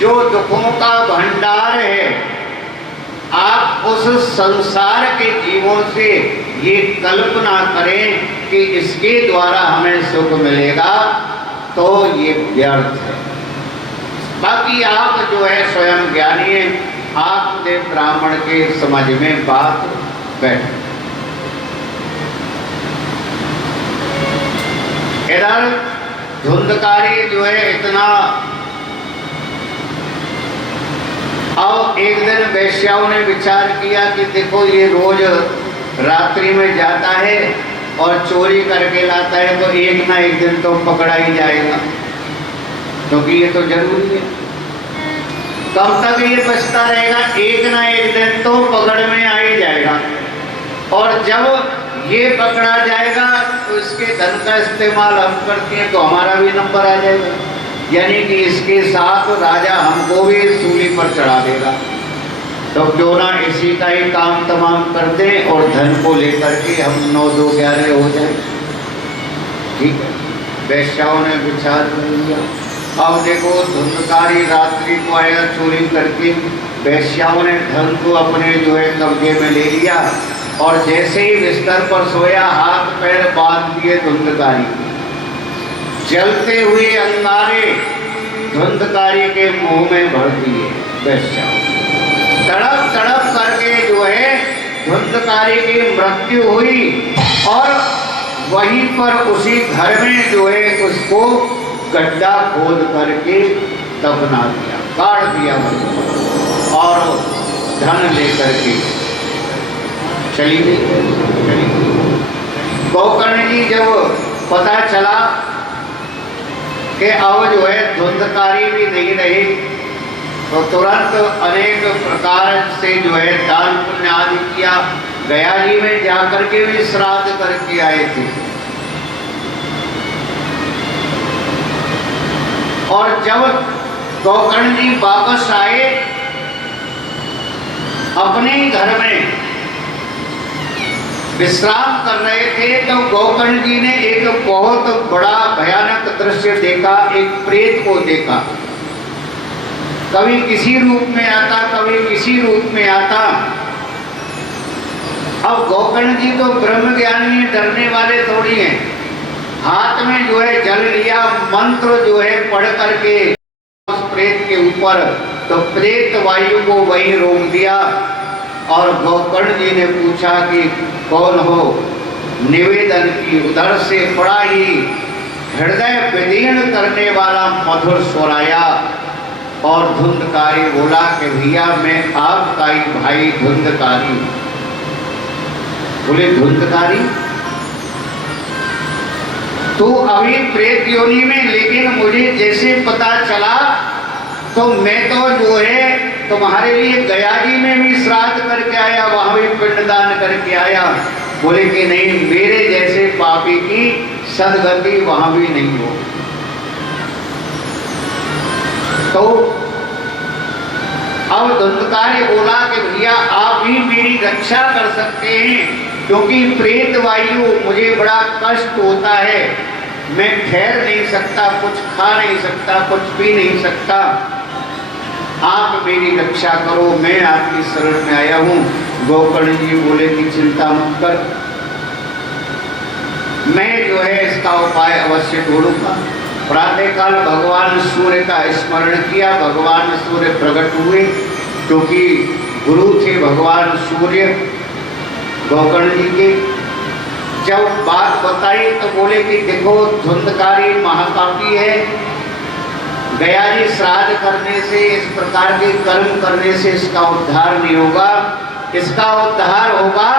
जो दुखों का भंडार है, आप उस संसार के जीवों से ये कल्पना करें कि इसके द्वारा हमें सुख मिलेगा, तो ये व्यर्थ है। बाकी आप जो है स्वयं ज्ञानी है, आत्मदेव ब्राह्मण के समझ में बात बैठ। इधर धुंधकारी जो है इतना, अब एक दिन वैश्याओं ने विचार किया कि देखो ये रोज रात्रि में जाता है और चोरी करके लाता है, तो एक ना एक दिन तो पकड़ा ही जाएगा, क्योंकि ये तो जरूरी है। कब तक ये बचता रहेगा? एक ना एक दिन तो पकड़ में आ ही जाएगा। और जब ये पकड़ा जाएगा तो इसके धन का इस्तेमाल हम करते हैं तो हमारा भी नंबर आ जाएगा, यानी कि इसके साथ राजा हमको भी सूली पर चढ़ा देगा। तो क्यों ना इसी का ही काम तमाम कर दें और धन को लेकर के हम 9, 2, 11 हो जाए। ठीक है, वैश्याओं ने विचार कर लिया। अब देखो धुंधकारी रात्रि को आया चोरी करके, वैश्याओं ने धन को अपने जो है कब्जे में ले लिया और जैसे ही बिस्तर पर सोया हाथ पैर बांध दिए धुंधकारी। जलते हुए अंगारे धुंधकारी के मुंह में भर दिए वैश्याओं। तड़प तड़प करके जो है धुंधकारी की मृत्यु हुई और वहीं पर उसी घर में जो है उसको गड्ढा खोद करके दफना दिया, काट दिया और धन लेकर के चली गई। गोकर्ण जी जब पता चला कि अब जो है धुंधकारी भी नहीं रही, तो तुरंत अनेक प्रकार से जो है दान पुण्य आदि किया। गया जी में जाकर के भी श्राद्ध करके आए थे। और जब गोकर्ण जी वापस आए अपने घर में विश्राम कर रहे थे, तो गोकर्ण जी ने एक बहुत बड़ा भयानक दृश्य देखा। एक प्रेत को देखा, कभी किसी रूप में आता, कभी किसी रूप में आता। अब गोकर्ण जी तो ब्रह्म ज्ञानी है, डरने वाले थोड़ी हैं। हाथ में जो है जल लिया, मंत्र जो है पढ़ करके उस प्रेत के ऊपर, तो प्रेत वायु को वहीं रोक दिया। और गोकर्ण जी ने पूछा कि कौन हो? निवेदन की उधर से बड़ा ही हृदय विदीर्ण करने वाला मधुर स्वर आया और धुंधकारी बोला कि भैया मैं आपका ही भाई धुंधकारी। बोले धुंधकारी तो अभी प्रेत योनि में, लेकिन मुझे जैसे पता चला तो मैं तो जो है तुम्हारे लिए गया जी में भी श्राद्ध करके आया, वहां भी पिंडदान करके आया। बोले कि नहीं, मेरे जैसे पापी की सदगति वहां भी नहीं हो। तो अब धुंधकारी बोला कि भैया आप ही मेरी रक्षा कर सकते हैं, क्योंकि प्रेत वायु मुझे बड़ा कष्ट होता है, मैं ठहर नहीं सकता, कुछ खा नहीं सकता, कुछ पी नहीं सकता, आप मेरी रक्षा करो, मैं आपकी शरण में आया हूँ। गोकर्ण जी बोले कि चिंता मत कर, मैं जो है इसका उपाय अवश्य ढूंढूंगा। प्रातःकाल भगवान सूर्य का स्मरण किया, भगवान सूर्य प्रकट हुए, क्योंकि गुरु थे भगवान सूर्य गोकर्ण जी के। जब बात बताई तो बोले कि देखो धुंधकारी महापापी है, गया जी श्राद्ध करने से, इस प्रकार के कर्म करने से इसका उद्धार नहीं होगा, इसका उद्धार होगा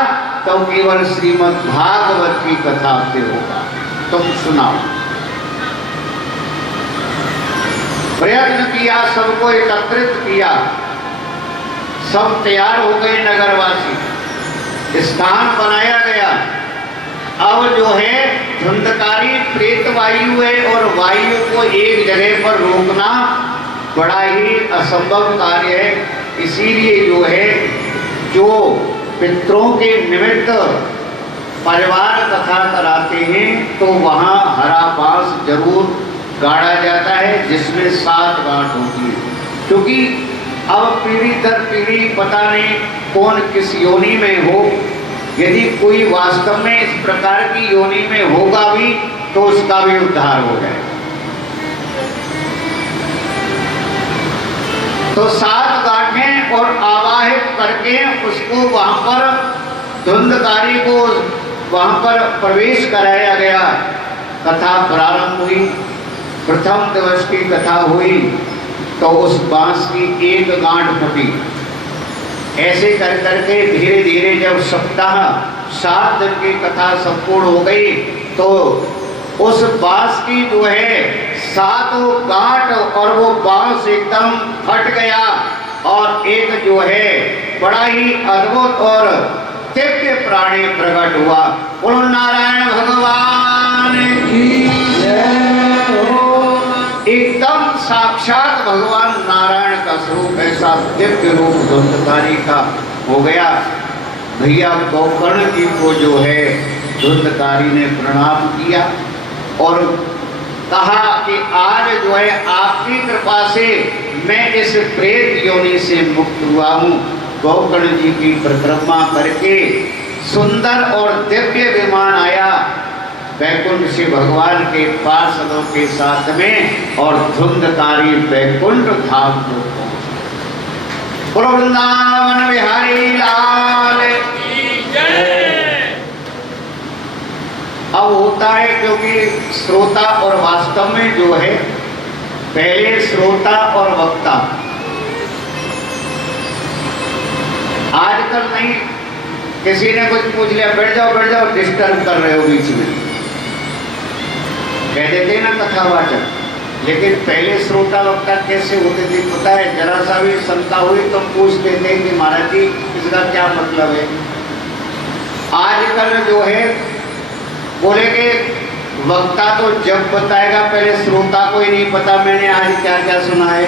तो केवल श्रीमद् भागवत की कथा से होगा। तुम सुनाओ। प्रयत्न किया, सबको एकत्रित किया, सब तैयार हो गए नगरवासी, स्थान बनाया गया। अब जो है धुंधकारी प्रेत वायु है और वायु को एक जगह पर रोकना बड़ा ही असंभव कार्य है। इसीलिए जो है जो पितरों के निमित्त परिवार कथा कराते हैं तो वहाँ हरा बांस जरूर गाड़ा जाता है जिसमें 7 गांठ होती है। क्योंकि अब पीढ़ी दर पीढ़ी पता नहीं कौन किस योनि में हो, यदि कोई वास्तव में इस प्रकार की योनि में होगा भी तो उसका भी उद्धार हो जाए। तो 7 गांठें और आवाहित करके उसको वहां पर धुंधकारी को वहां पर प्रवेश कराया गया। कथा प्रारंभ हुई, प्रथम दिवस की कथा हुई तो उस बांस की एक गांठ फटी। ऐसे कर करके धीरे धीरे जब सप्ताह 7 दिन की कथा संपूर्ण हो गई तो उस बांस की जो है 7 गांठ और वो बांस एकदम फट गया और एक जो है बड़ा ही अद्भुत और दिव्य प्राणी प्रकट हुआ। बोलो नारायण भगवान की जय हो। एकदम साक्षात भगवान नारायण का स्वरूप ऐसा दिव्य रूप धुंधकारी का हो गया। भैया गोकर्ण जी को जो है धुंधकारी ने प्रणाम किया और कहा कि आज जो है आपकी कृपा से मैं इस प्रेत योनि से मुक्त हुआ हूँ। गोकर्ण जी की परिक्रमा करके सुंदर और दिव्य विमान आया वैकुंठ से भगवान के पार्षदों के साथ में और धुंधकारी वैकुंठ धाम को पहुंचे। वृंदावन बिहारी लाल की जय। अब होता है क्योंकि श्रोता और वास्तव में जो है पहले श्रोता और वक्ता, आजकल नहीं किसी ने कुछ पूछ लिया बैठ जाओ डिस्टर्ब कर रहे हो बीच में कह देते ना कथावाचक। लेकिन पहले श्रोता वक्ता कैसे होते थे पता है? जरा सा भी शंका हुई तो पूछ देते कि महाराज जी इसका क्या मतलब है। आजकल जो है बोलेंगे वक्ता तो जब बताएगा पहले श्रोता को ही नहीं पता मैंने आज क्या क्या सुना है,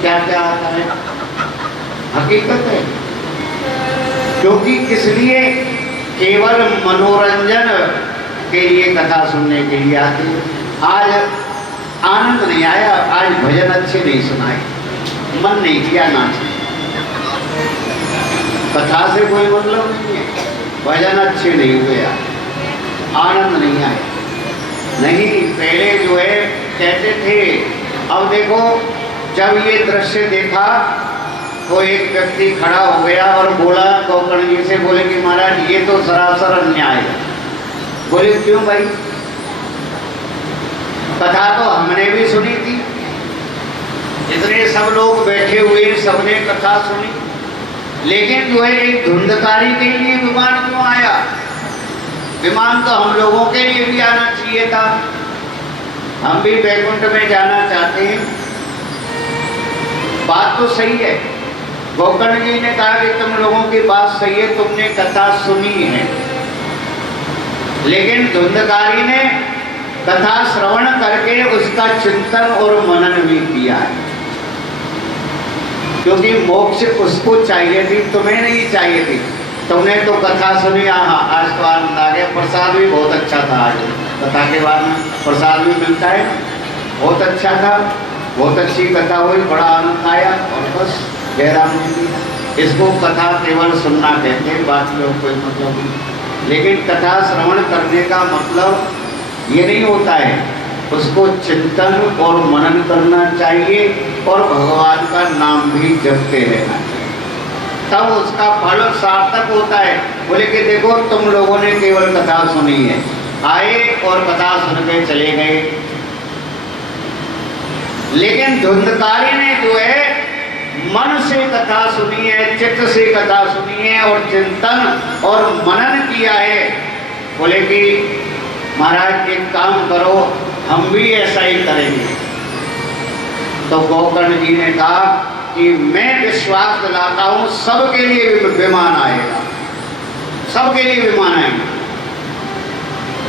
क्या क्या आता है। हकीकत है क्योंकि इसलिए केवल मनोरंजन के लिए कथा सुनने के लिए आते हैं। आज आनंद नहीं आया, आज भजन अच्छे नहीं सुनाए, मन नहीं किया नाचे। कथा से कोई मतलब नहीं है, भजन अच्छे नहीं हुए, आनंद नहीं आया। नहीं पहले जो है कहते थे। अब देखो जब ये दृश्य देखा तो एक व्यक्ति खड़ा हो गया और बोला गोकर्ण जी से, बोले कि महाराज ये तो सरासर अन्याय है। बोले क्यों भाई? कथा तो हमने भी सुनी थी, इतने सब लोग बैठे हुए सबने कथा सुनी, लेकिन जो है एक धुंधकारी के लिए विमान क्यों आया? विमान तो हम लोगों के लिए भी आना चाहिए था, हम भी वैकुंठ में जाना चाहते हैं। बात तो सही है, गोकर्ण जी ने कहा कि तुम लोगों की बात सही है, तुमने कथा सुनी है, लेकिन धुंधकारी ने कथा श्रवण करके उसका चिंतन और मनन भी किया है। क्योंकि मोक्ष उसको चाहिए थी, तुम्हें नहीं चाहिए थी। तुमने तो कथा सुनी, आज तो आनंद आ गया, प्रसाद भी बहुत अच्छा था। आज कथा के बाद में प्रसाद भी मिलता है, बहुत अच्छा था, बहुत अच्छी कथा हुई, बड़ा आनंद आया और बस जयराम जी। इसको कथा केवल सुनना कहते हैं, बाकी लोग कोई मतलब नहीं। लेकिन कथा श्रवण करने का मतलब ये नहीं होता है, उसको चिंतन और मनन करना चाहिए और भगवान का नाम भी जपते रहना चाहिए, तब उसका फल सार्थक होता है। बोले कि देखो तुम लोगों ने केवल कथा सुनी है, आए और कथा सुन के चले गए, लेकिन धुंधकारी ने जो है मन से कथा सुनी है, चित्त से कथा सुनी है और चिंतन और मनन किया है। बोले कि महाराज एक काम करो, हम भी ऐसा ही करेंगे। तो गोकर्ण जी ने कहा कि मैं विश्वास दिलाता हूं सबके लिए विमान आएगा, सबके लिए विमान आएगा।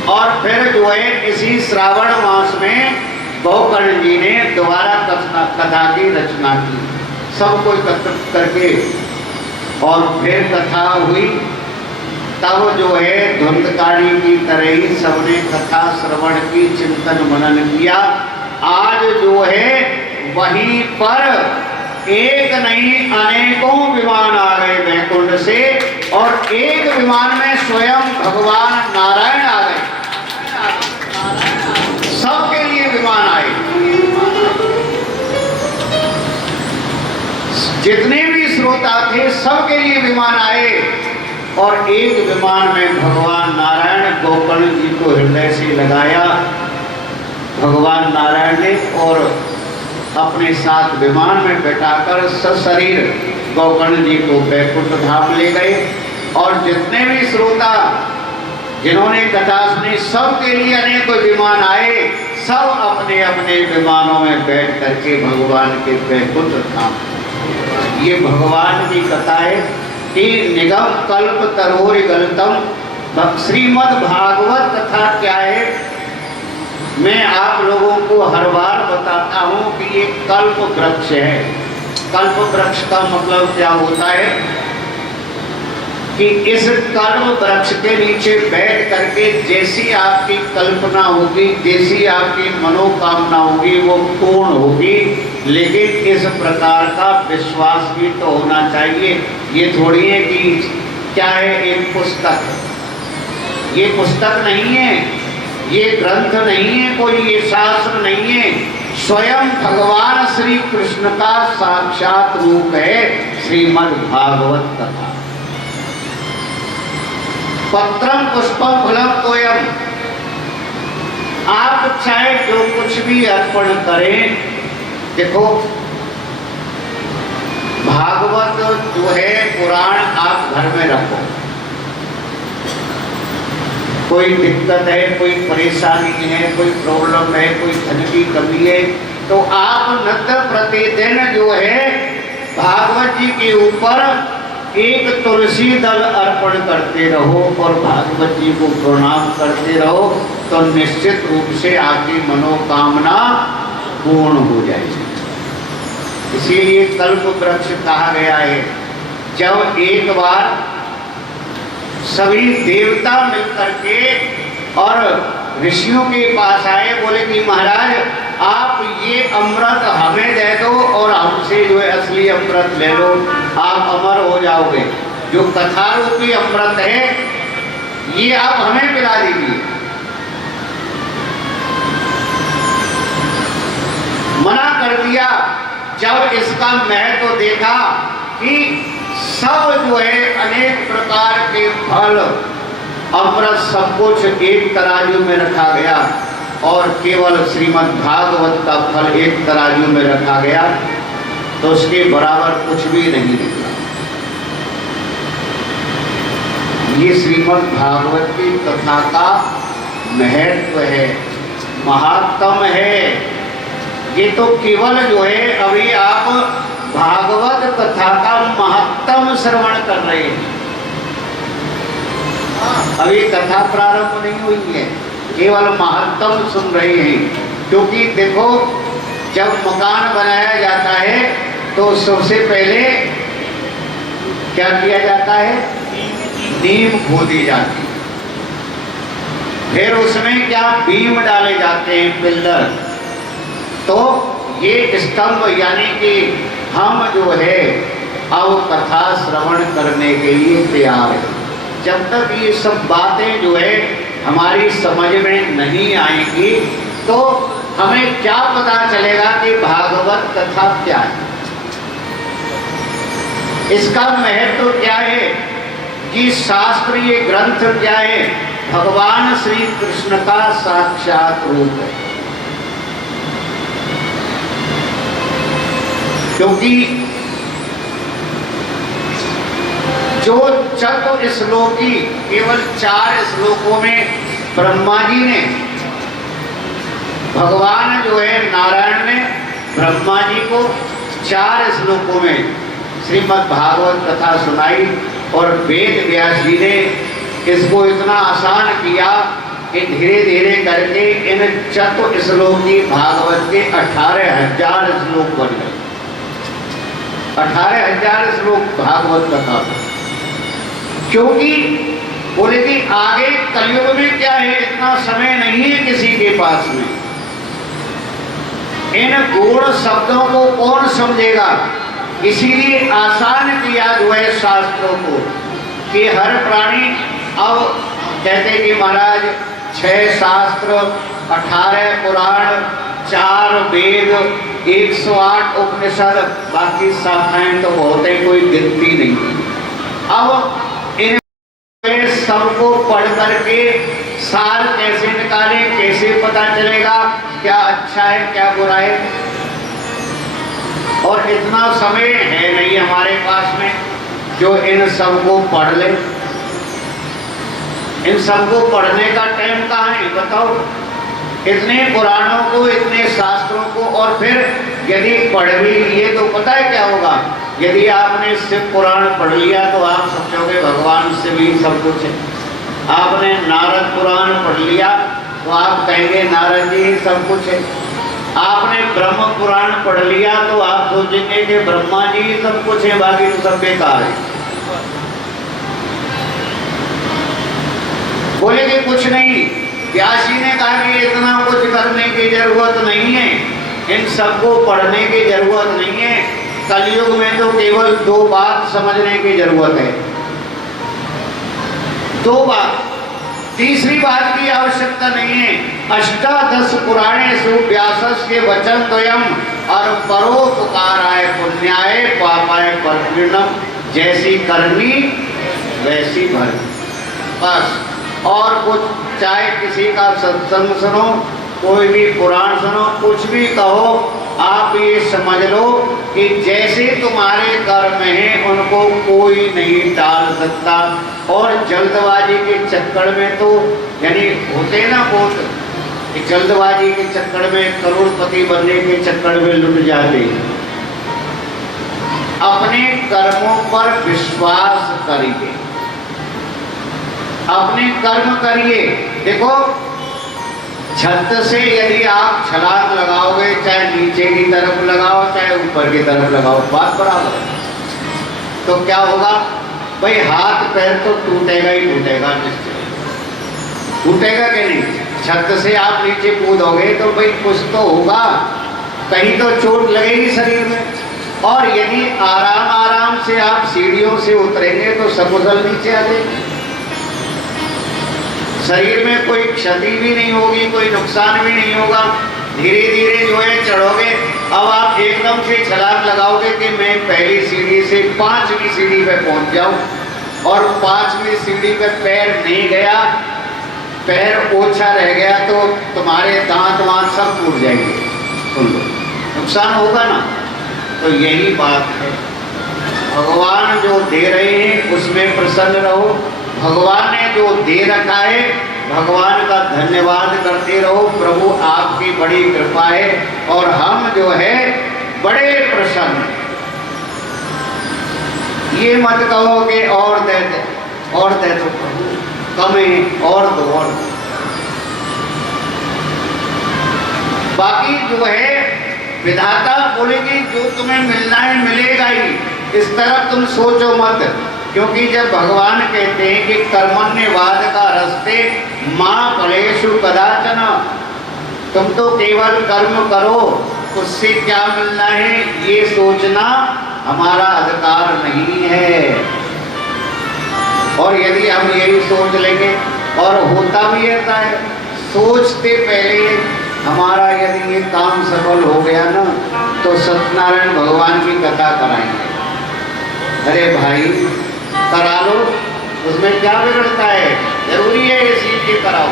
और फिर जो है इसी श्रावण मास में गोकर्ण जी ने दोबारा कथा की रचना की, सबको एकत्रित करके। और फिर कथा हुई, तब जो है धुंधकारी की तरह ही सबने कथा श्रवण की, चिंतन मनन किया। आज जो है वहीं पर एक नहीं अनेकों विमान आ गए वैकुंठ से, और एक विमान में स्वयं भगवान नारायण आ गए। सबके लिए विमान आए, जितने भी श्रोता थे सबके लिए विमान आए। और एक विमान में भगवान नारायण गोकर्ण जी को हृदय से लगाया भगवान नारायण ने, और अपने साथ विमान में बैठाकर सशरीर गोकर्ण जी को वैकुंठ धाम ले गए। और जितने भी श्रोता जिन्होंने कथा सुनी सबके लिए अनेक विमान आए, सब अपने अपने विमानों में बैठ करके भगवान के वैकुंठ धाम। ये भगवान की कथा है कि निगम कल्प तरोर गलतम श्रीमद् भागवत कथा क्या है। मैं आप लोगों को हर बार बताता हूं कि ये कल्प वृक्ष है। कल्प वृक्ष का मतलब क्या होता है कि इस कल्प वृक्ष के नीचे बैठ करके जैसी आपकी कल्पना होगी, जैसी आपकी मनोकामना होगी वो पूर्ण होगी। लेकिन इस प्रकार का विश्वास भी तो होना चाहिए। ये थोड़ी है कि क्या है एक पुस्तक, ये पुस्तक नहीं है, ये ग्रंथ नहीं है, कोई ये शास्त्र नहीं है, स्वयं भगवान श्री कृष्ण का साक्षात रूप है श्रीमद् भागवत कथा। पत्रम पुष्पम फलम तोयम। आप चाहे जो कुछ भी अर्पण करें, देखो भागवत जो है पुराण आप घर में रखो, कोई दिक्कत है, कोई परेशानी है, कोई प्रॉब्लम है, कोई धन की कमी है, तो आप नित्य प्रतिदिन जो है भागवत जी के ऊपर एक तुलसी दल अर्पण करते रहो और भागवत जी को प्रणाम करते रहो, तो निश्चित रूप से आपकी मनोकामना पूर्ण हो जाएगी। इसीलिए कल्प वृक्ष कहा गया है। जब एक बार सभी देवता मिलकर के और ऋषियों के पास आए, बोले कि महाराज आप ये अमृत हमें दे दो और हमसे जो है असली अमृत ले लो, आप अमर हो जाओगे। जो कथा रूपी अमृत है ये आप हमें पिला दीजिए। मना कर दिया। जब इसका महत्व देखा कि सब जो है अनेक प्रकार के फल अमृत सब कुछ एक तराजू में रखा गया और केवल श्रीमद् भागवत का फल एक तराजू में रखा गया, तो उसके बराबर कुछ भी नहीं निकला। ये श्रीमद् भागवत की कथा का महत्व है, महात्म है। ये तो केवल जो है अभी आप भागवत कथा का महत्तम श्रवण कर रहे हैं, अभी कथा प्रारंभ नहीं हुई है, केवल महत्तम सुन रहे हैं। क्योंकि देखो जब मकान बनाया जाता है तो सबसे पहले क्या किया जाता है, नींव खोदी जाती है, फिर उसमें क्या बीम डाले जाते हैं, पिल्लर। तो ये स्तंभ यानी कि हम जो है अब कथा श्रवण करने के लिए तैयार है। जब तक ये सब बातें जो है हमारी समझ में नहीं आएंगी तो हमें क्या पता चलेगा कि भागवत कथा क्या है, इसका महत्व क्या है, कि शास्त्रीय ग्रंथ क्या है। भगवान श्री कृष्ण का साक्षात रूप है। क्योंकि जो चतुश्लोकी केवल 4 श्लोकों में ब्रह्मा जी ने, भगवान जो है नारायण ने ब्रह्मा जी को 4 श्लोकों में श्रीमद् भागवत कथा सुनाई और वेद व्यास जी ने इसको इतना आसान किया कि धीरे धीरे करके इन चतुश्लोकी भागवत के 18,000 श्लोक बन गए। 18,000 श्लोक भागवत कथा। क्योंकि बोले कि आगे कलयुग में क्या है, इतना समय नहीं है किसी के पास में। इन गूढ़ शब्दों को कौन समझेगा, इसीलिए आसान किया जो है शास्त्रों को कि हर प्राणी, अब कहते कि महाराज 6 शास्त्र, 18 पुराण, 4 वेद, 108 उपनिषद, बाकी शाखाएं तो बहुत है, कोई गिनती नहीं। अब इन सबको पढ़ करके सार कैसे निकाले, कैसे पता चलेगा क्या अच्छा है क्या बुरा है। और इतना समय है नहीं हमारे पास में जो इन सबको पढ़ ले। इन सबको पढ़ने का टाइम कहाँ है बताओ। इतने पुराणों को, इतने शास्त्रों को, और फिर यदि पढ़ भी लिए तो पता है क्या होगा। यदि आपने शिव पुराण पढ़ लिया तो आप समझोगे भगवान शिव ही सब कुछ है। आपने नारद पुराण पढ़ लिया तो आप कहेंगे नारद जी ही सब कुछ है। आपने ब्रह्म पुराण पढ़ लिया तो आप सोचेंगे कि ब्रह्मा जी ही सब कुछ है, बाकी तो सब बेकार है। बोले कि कुछ नहीं, व्यास जी ने कहा कि इतना कुछ करने की जरूरत नहीं है, इन सबको पढ़ने की जरूरत नहीं है। कलयुग में तो केवल 2 बात समझने की जरूरत है, 2 बात, तीसरी बात की आवश्यकता नहीं है। 18 पुराणेषु व्यासस्य वचन द्वयम् और परोपकाराय पुण्याय पापाय परिणम, जैसी करनी वैसी भरनी। बस, और कुछ चाहे किसी का सत्संग सुनो, कोई भी पुराण सुनो, कुछ भी कहो, आप ये समझ लो कि जैसे तुम्हारे कर्म हैं उनको कोई नहीं टाल सकता। और जल्दबाजी के चक्कर में तो यानी होते ना बहुत, जल्दबाजी के चक्कर में, करोड़पति बनने के चक्कर में लुट जाते। अपने कर्मों पर विश्वास करिए, अपने कर्म करिए। देखो, छत से यदि आप छलांग लगाओगे, चाहे नीचे की तरफ लगाओ चाहे ऊपर की तरफ लगाओ, बात बराबर है। तो क्या होगा भाई, हाथ पैर तो टूटेगा ही टूटेगा, टूटेगा कि नहीं। छत से आप नीचे कूदोगे तो भाई कुछ तो होगा, कहीं तो चोट लगेगी शरीर में। और यदि आराम आराम से आप सीढ़ियों से उतरेंगे तो समुद्र नीचे आ जाएगी, शरीर में कोई क्षति भी नहीं होगी, कोई नुकसान भी नहीं होगा। धीरे धीरे जो है चढ़ोगे। अब आप एकदम से छलांग लगाओगे कि मैं पहली सीढ़ी से 5वीं सीढ़ी पे पहुंच जाऊं, और 5वीं सीढ़ी पे पैर नहीं गया, पैर ओछा रह गया, तो तुम्हारे दांत वांत सब टूट जाएंगे। सुन लो, नुकसान होगा ना। तो यही बात है, भगवान जो दे रहे हैं उसमें प्रसन्न रहो। भगवान ने जो दे रखा है भगवान का धन्यवाद करते रहो। प्रभु आपकी बड़ी कृपा है और हम जो है बड़े प्रसन्न। ये मत कहो कि और दे दे, और दे दो प्रभु, कम है और दो, और दो। बाकी जो है विधाता बोलेगी जो तुम्हें मिलना है मिलेगा ही, इस तरफ तुम सोचो मत। क्योंकि जब भगवान कहते हैं कि कर्मण्यवाद का रस्ते मां फलेषु कदाचन, तुम तो केवल कर्म करो, उससे क्या मिलना है ये सोचना हमारा अधिकार नहीं है। और यदि हम यही सोच लेंगे, और होता भी ऐसा है, सोचते पहले हमारा यदि ये काम सफल हो गया ना तो सत्यनारायण भगवान की कथा कराएंगे। अरे भाई करा लो, उसमें क्या बिगड़ता है, जरूरी है ये सीख के कराओ,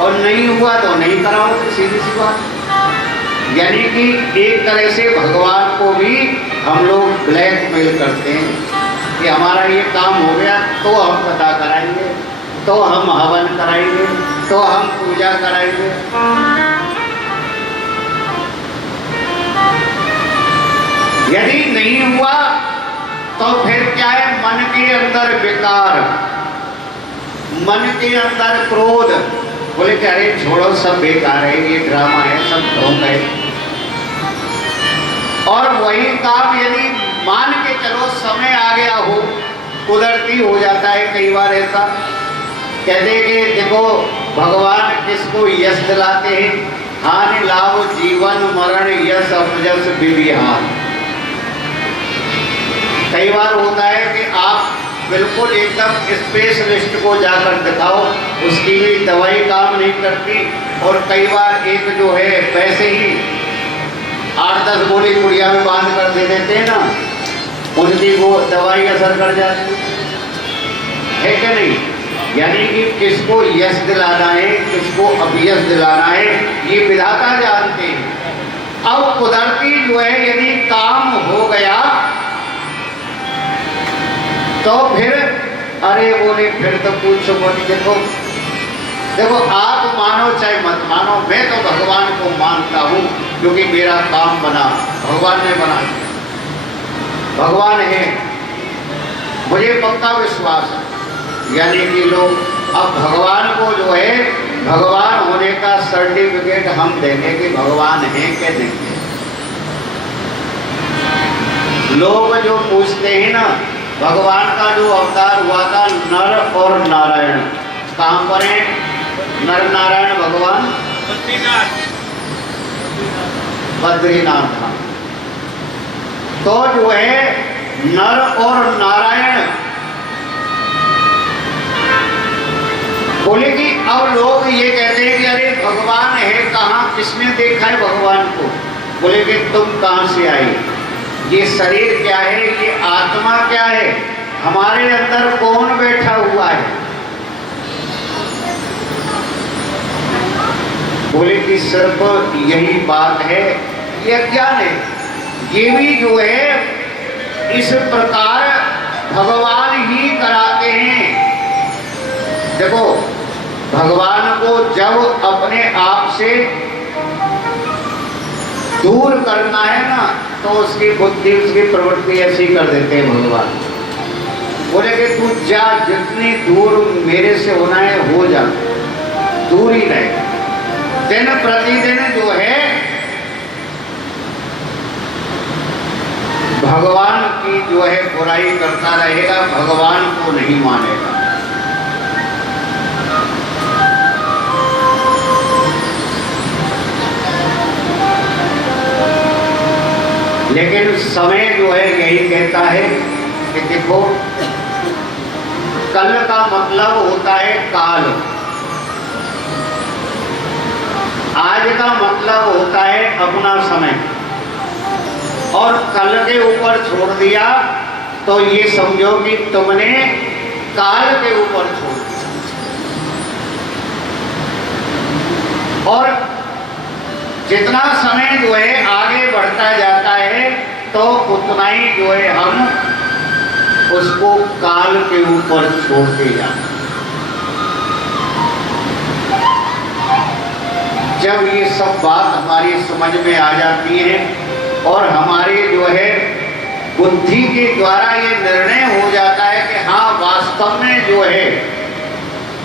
और नहीं हुआ तो नहीं कराओ, तो सीधी सी बात। यानी कि एक तरह से भगवान को भी हम लोग ब्लैकमेल करते हैं कि हमारा ये काम हो गया तो हम कथा कराएंगे, तो हम हवन कराएंगे, तो हम पूजा कराएंगे। यदि नहीं हुआ तो फिर क्या है, मन के अंदर विकार, मन के अंदर क्रोध, बोले कि अरे छोड़ो सब बेकार है, ये ड्रामा है, सब ढोंग है। और वही काम यदि मान के चलो समय आ गया हो, कुदरती हो जाता है कई बार ऐसा, कहते कि देखो भगवान किसको यश दिलाते हैं, हानि लाभ जीवन मरण यश अपजस विविहान। कई बार होता है कि आप बिल्कुल एकदम स्पेशलिस्ट को जाकर दिखाओ, उसकी भी दवाई काम नहीं करती, और कई बार एक जो है पैसे ही 8-10 गोली गुड़िया में बांध कर दे देते हैं ना, उनकी वो दवाई असर कर जाती है क्या नहीं। यानी कि किसको यश दिलाना है, किसको अपयश दिलाना है, ये विधाता जानते हैं। अब कुदरती जो है यदि काम हो गया तो फिर अरे बोले फिर तो पूछो मत। देखो देखो आप मानो चाहे मत मानो, मैं तो भगवान को मानता हूँ क्योंकि मेरा काम बना, भगवान ने बना दिया, भगवान है, मुझे पक्का विश्वास है। यानी कि लोग अब भगवान को जो है भगवान होने का सर्टिफिकेट हम देंगे कि भगवान है कि नहीं। लोग जो पूछते हैं ना, भगवान का जो अवतार हुआ था नर और नारायण, कहाँ पर है नर नारायण भगवान? बद्रीनाथ धाम। तो जो है नर और नारायण बोले कि अब लोग ये कहते हैं कि अरे भगवान है कहाँ, किसने देखा है भगवान को? बोले कि तुम कहाँ से आई, ये शरीर क्या है, ये आत्मा क्या है, हमारे अंदर कौन बैठा हुआ है? बोले कि सिर्फ यही बात है, ये ज्ञान है। ये भी जो है इस प्रकार भगवान ही कराते हैं। देखो भगवान को जब अपने आप से दूर करना है ना, तो उसकी बुद्धि उसकी प्रवृत्ति ऐसी कर देते हैं भगवान। बोले कि तू जा, जितनी दूर मेरे से होना है हो जा, दूर ही रहे। दिन प्रतिदिन जो है भगवान की जो है बुराई करता रहेगा, भगवान को नहीं मानेगा। लेकिन समय जो है यही कहता है कि देखो कल का मतलब होता है काल, आज का मतलब होता है अपना समय, और कल के ऊपर छोड़ दिया तो ये समझो कि तुमने काल के ऊपर छोड़ दिया। और जितना समय जो है आगे बढ़ता जाता है तो उतना ही जो है हम उसको काल के ऊपर छोड़ते जाते। जब ये सब बात हमारी समझ में आ जाती है और हमारे जो है बुद्धि के द्वारा ये निर्णय हो जाता है कि हाँ वास्तव में जो है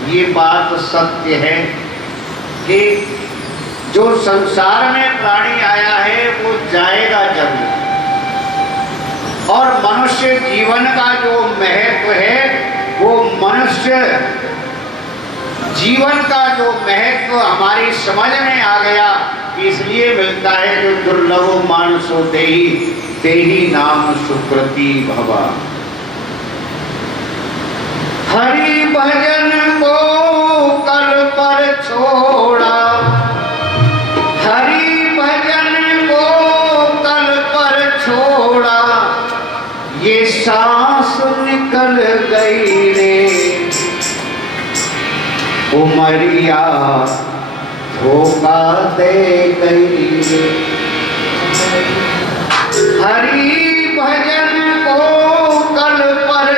ये बात सत्य है कि जो संसार में प्राणी आया है वो जाएगा जरूर, और मनुष्य जीवन का जो महत्व है वो मनुष्य जीवन का जो महत्व हमारी समझ में आ गया, इसलिए मिलता है जो दुर्लभ मानसो तेही नाम सुकृति भवा। हरि भजन को कल पर छोड़ा, हरि भजन को कल पर छोड़ा, ये सांस निकल गई रे उमरिया धोखा दे गई रे। हरि भजन को कल पर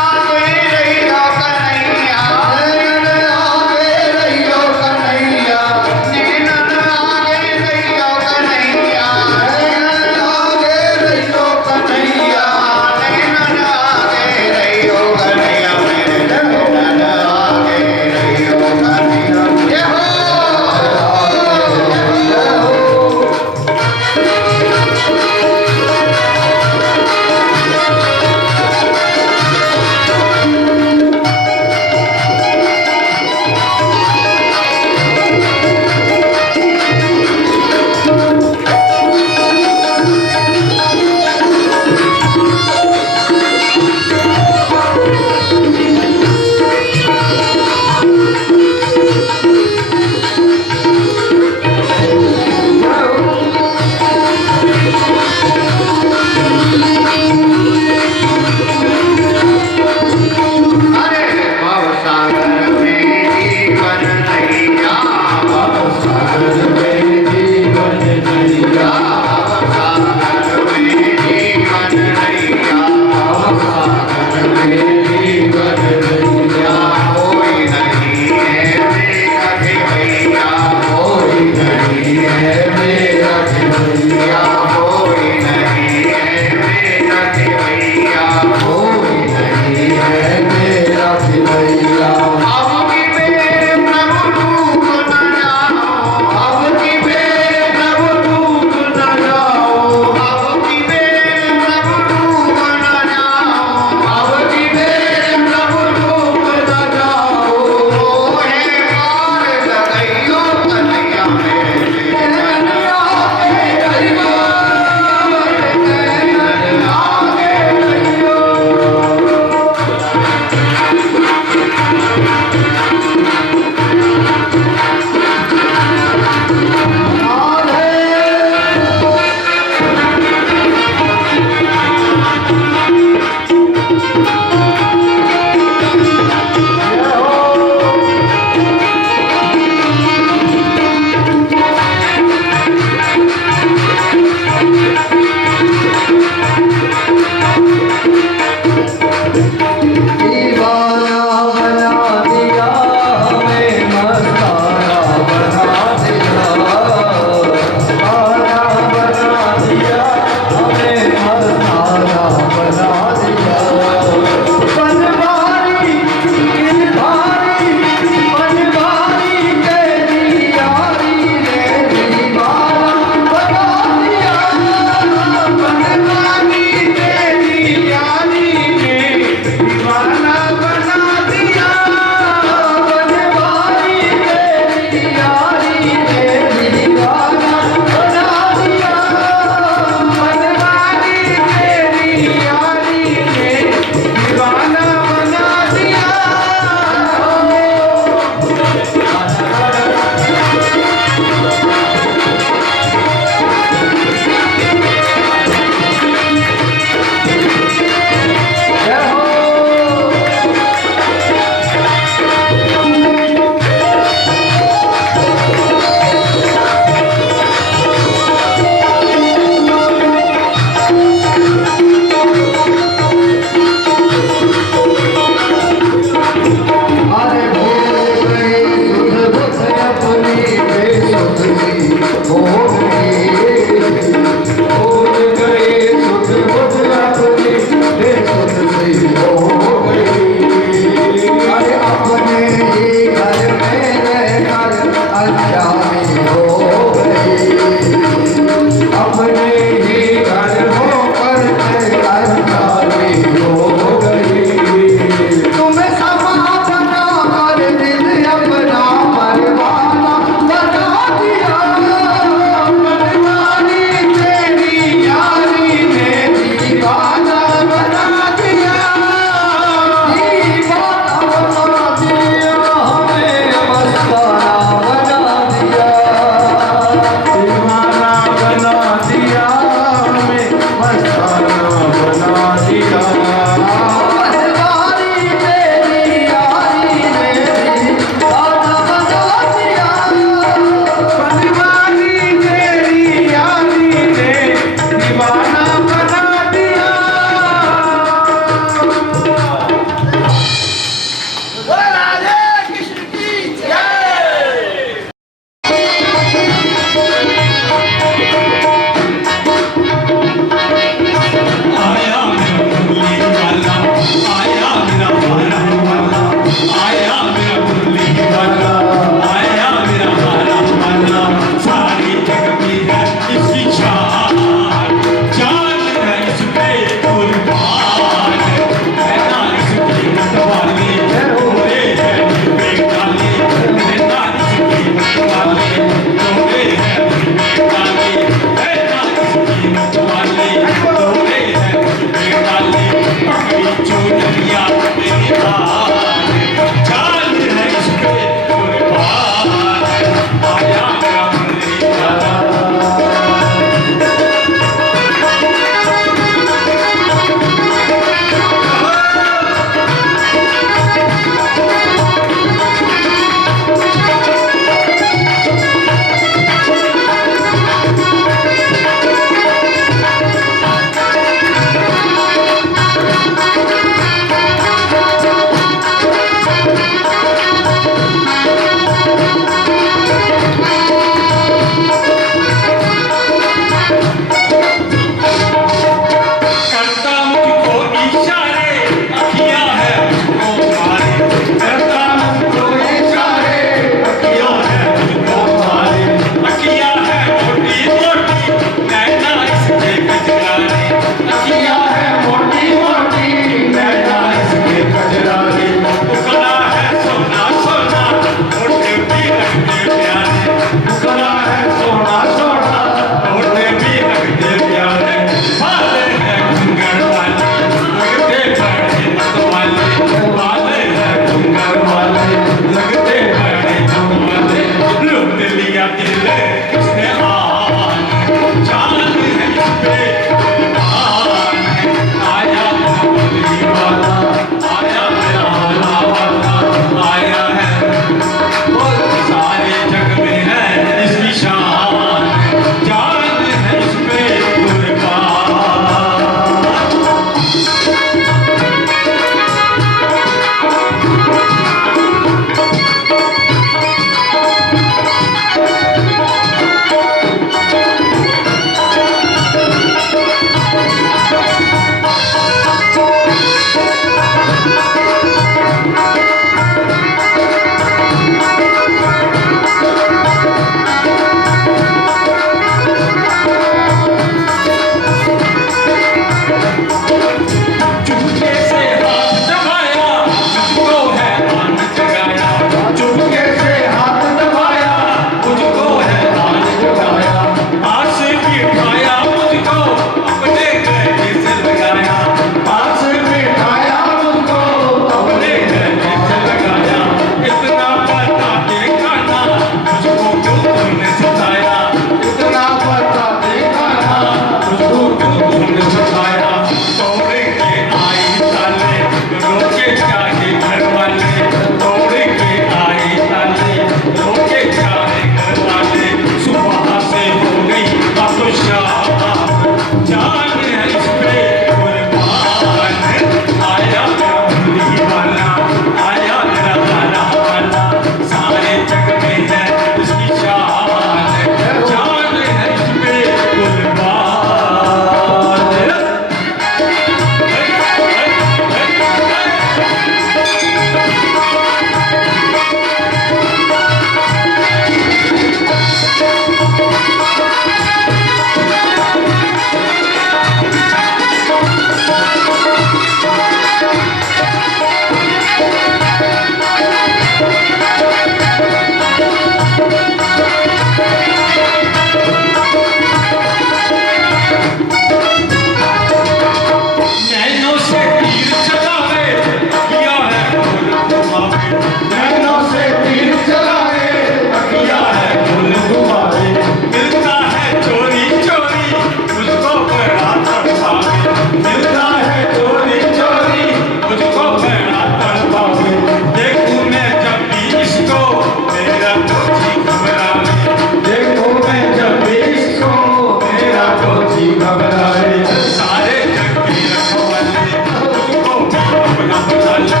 जी घबराए सारे जग की रखवाले मुझको भी अपना बना ले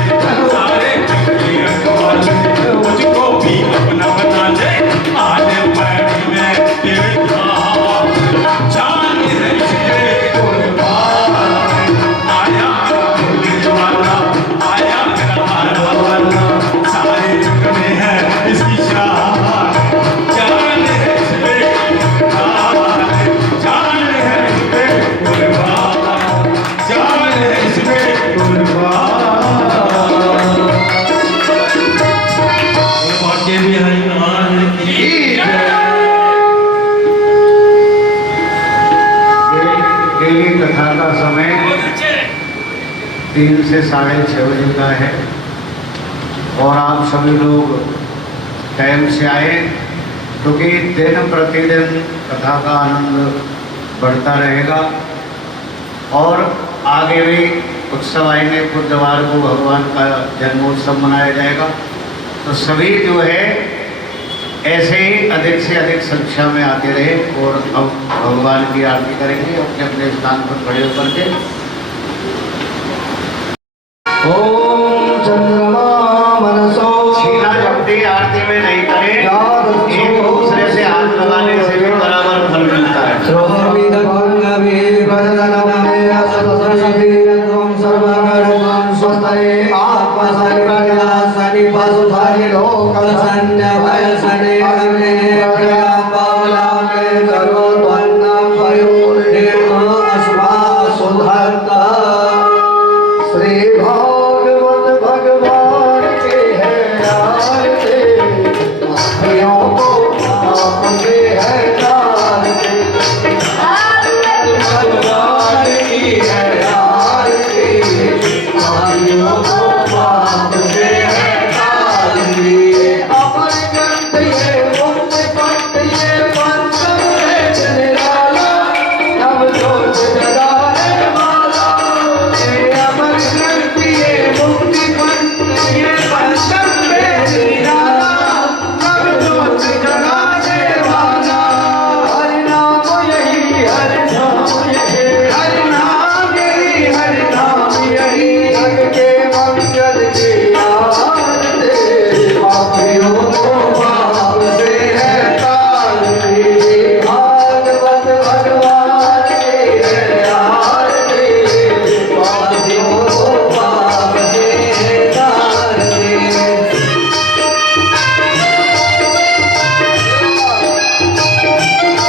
सारे जग की रखवाले मुझको भी अपना बना ले आने पैर में तेरे जान है इसके कुर्बान आया मेरा वाला आया मेरा हारा वाला सारे जग में है इसकी शान जान है इसके कुर्बान जान है इसके कुर्बान जान है इसके कुर्बान बाकी भी हरिनाम की डेली कथा का समय 3 से 6:30 बजे का है और आप सभी लोग टाइम से आए क्योंकि दिन प्रतिदिन कथा का आनंद बढ़ता रहेगा और आगे भी उत्सव आएंगे। बुधवार को भगवान का जन्मोत्सव मनाया जाएगा तो सभी जो है ऐसे ही अधिक से अधिक संख्या में आते रहे और अब भगवान की आरती करेंगे अपने अपने स्थान पर खड़े होकर के।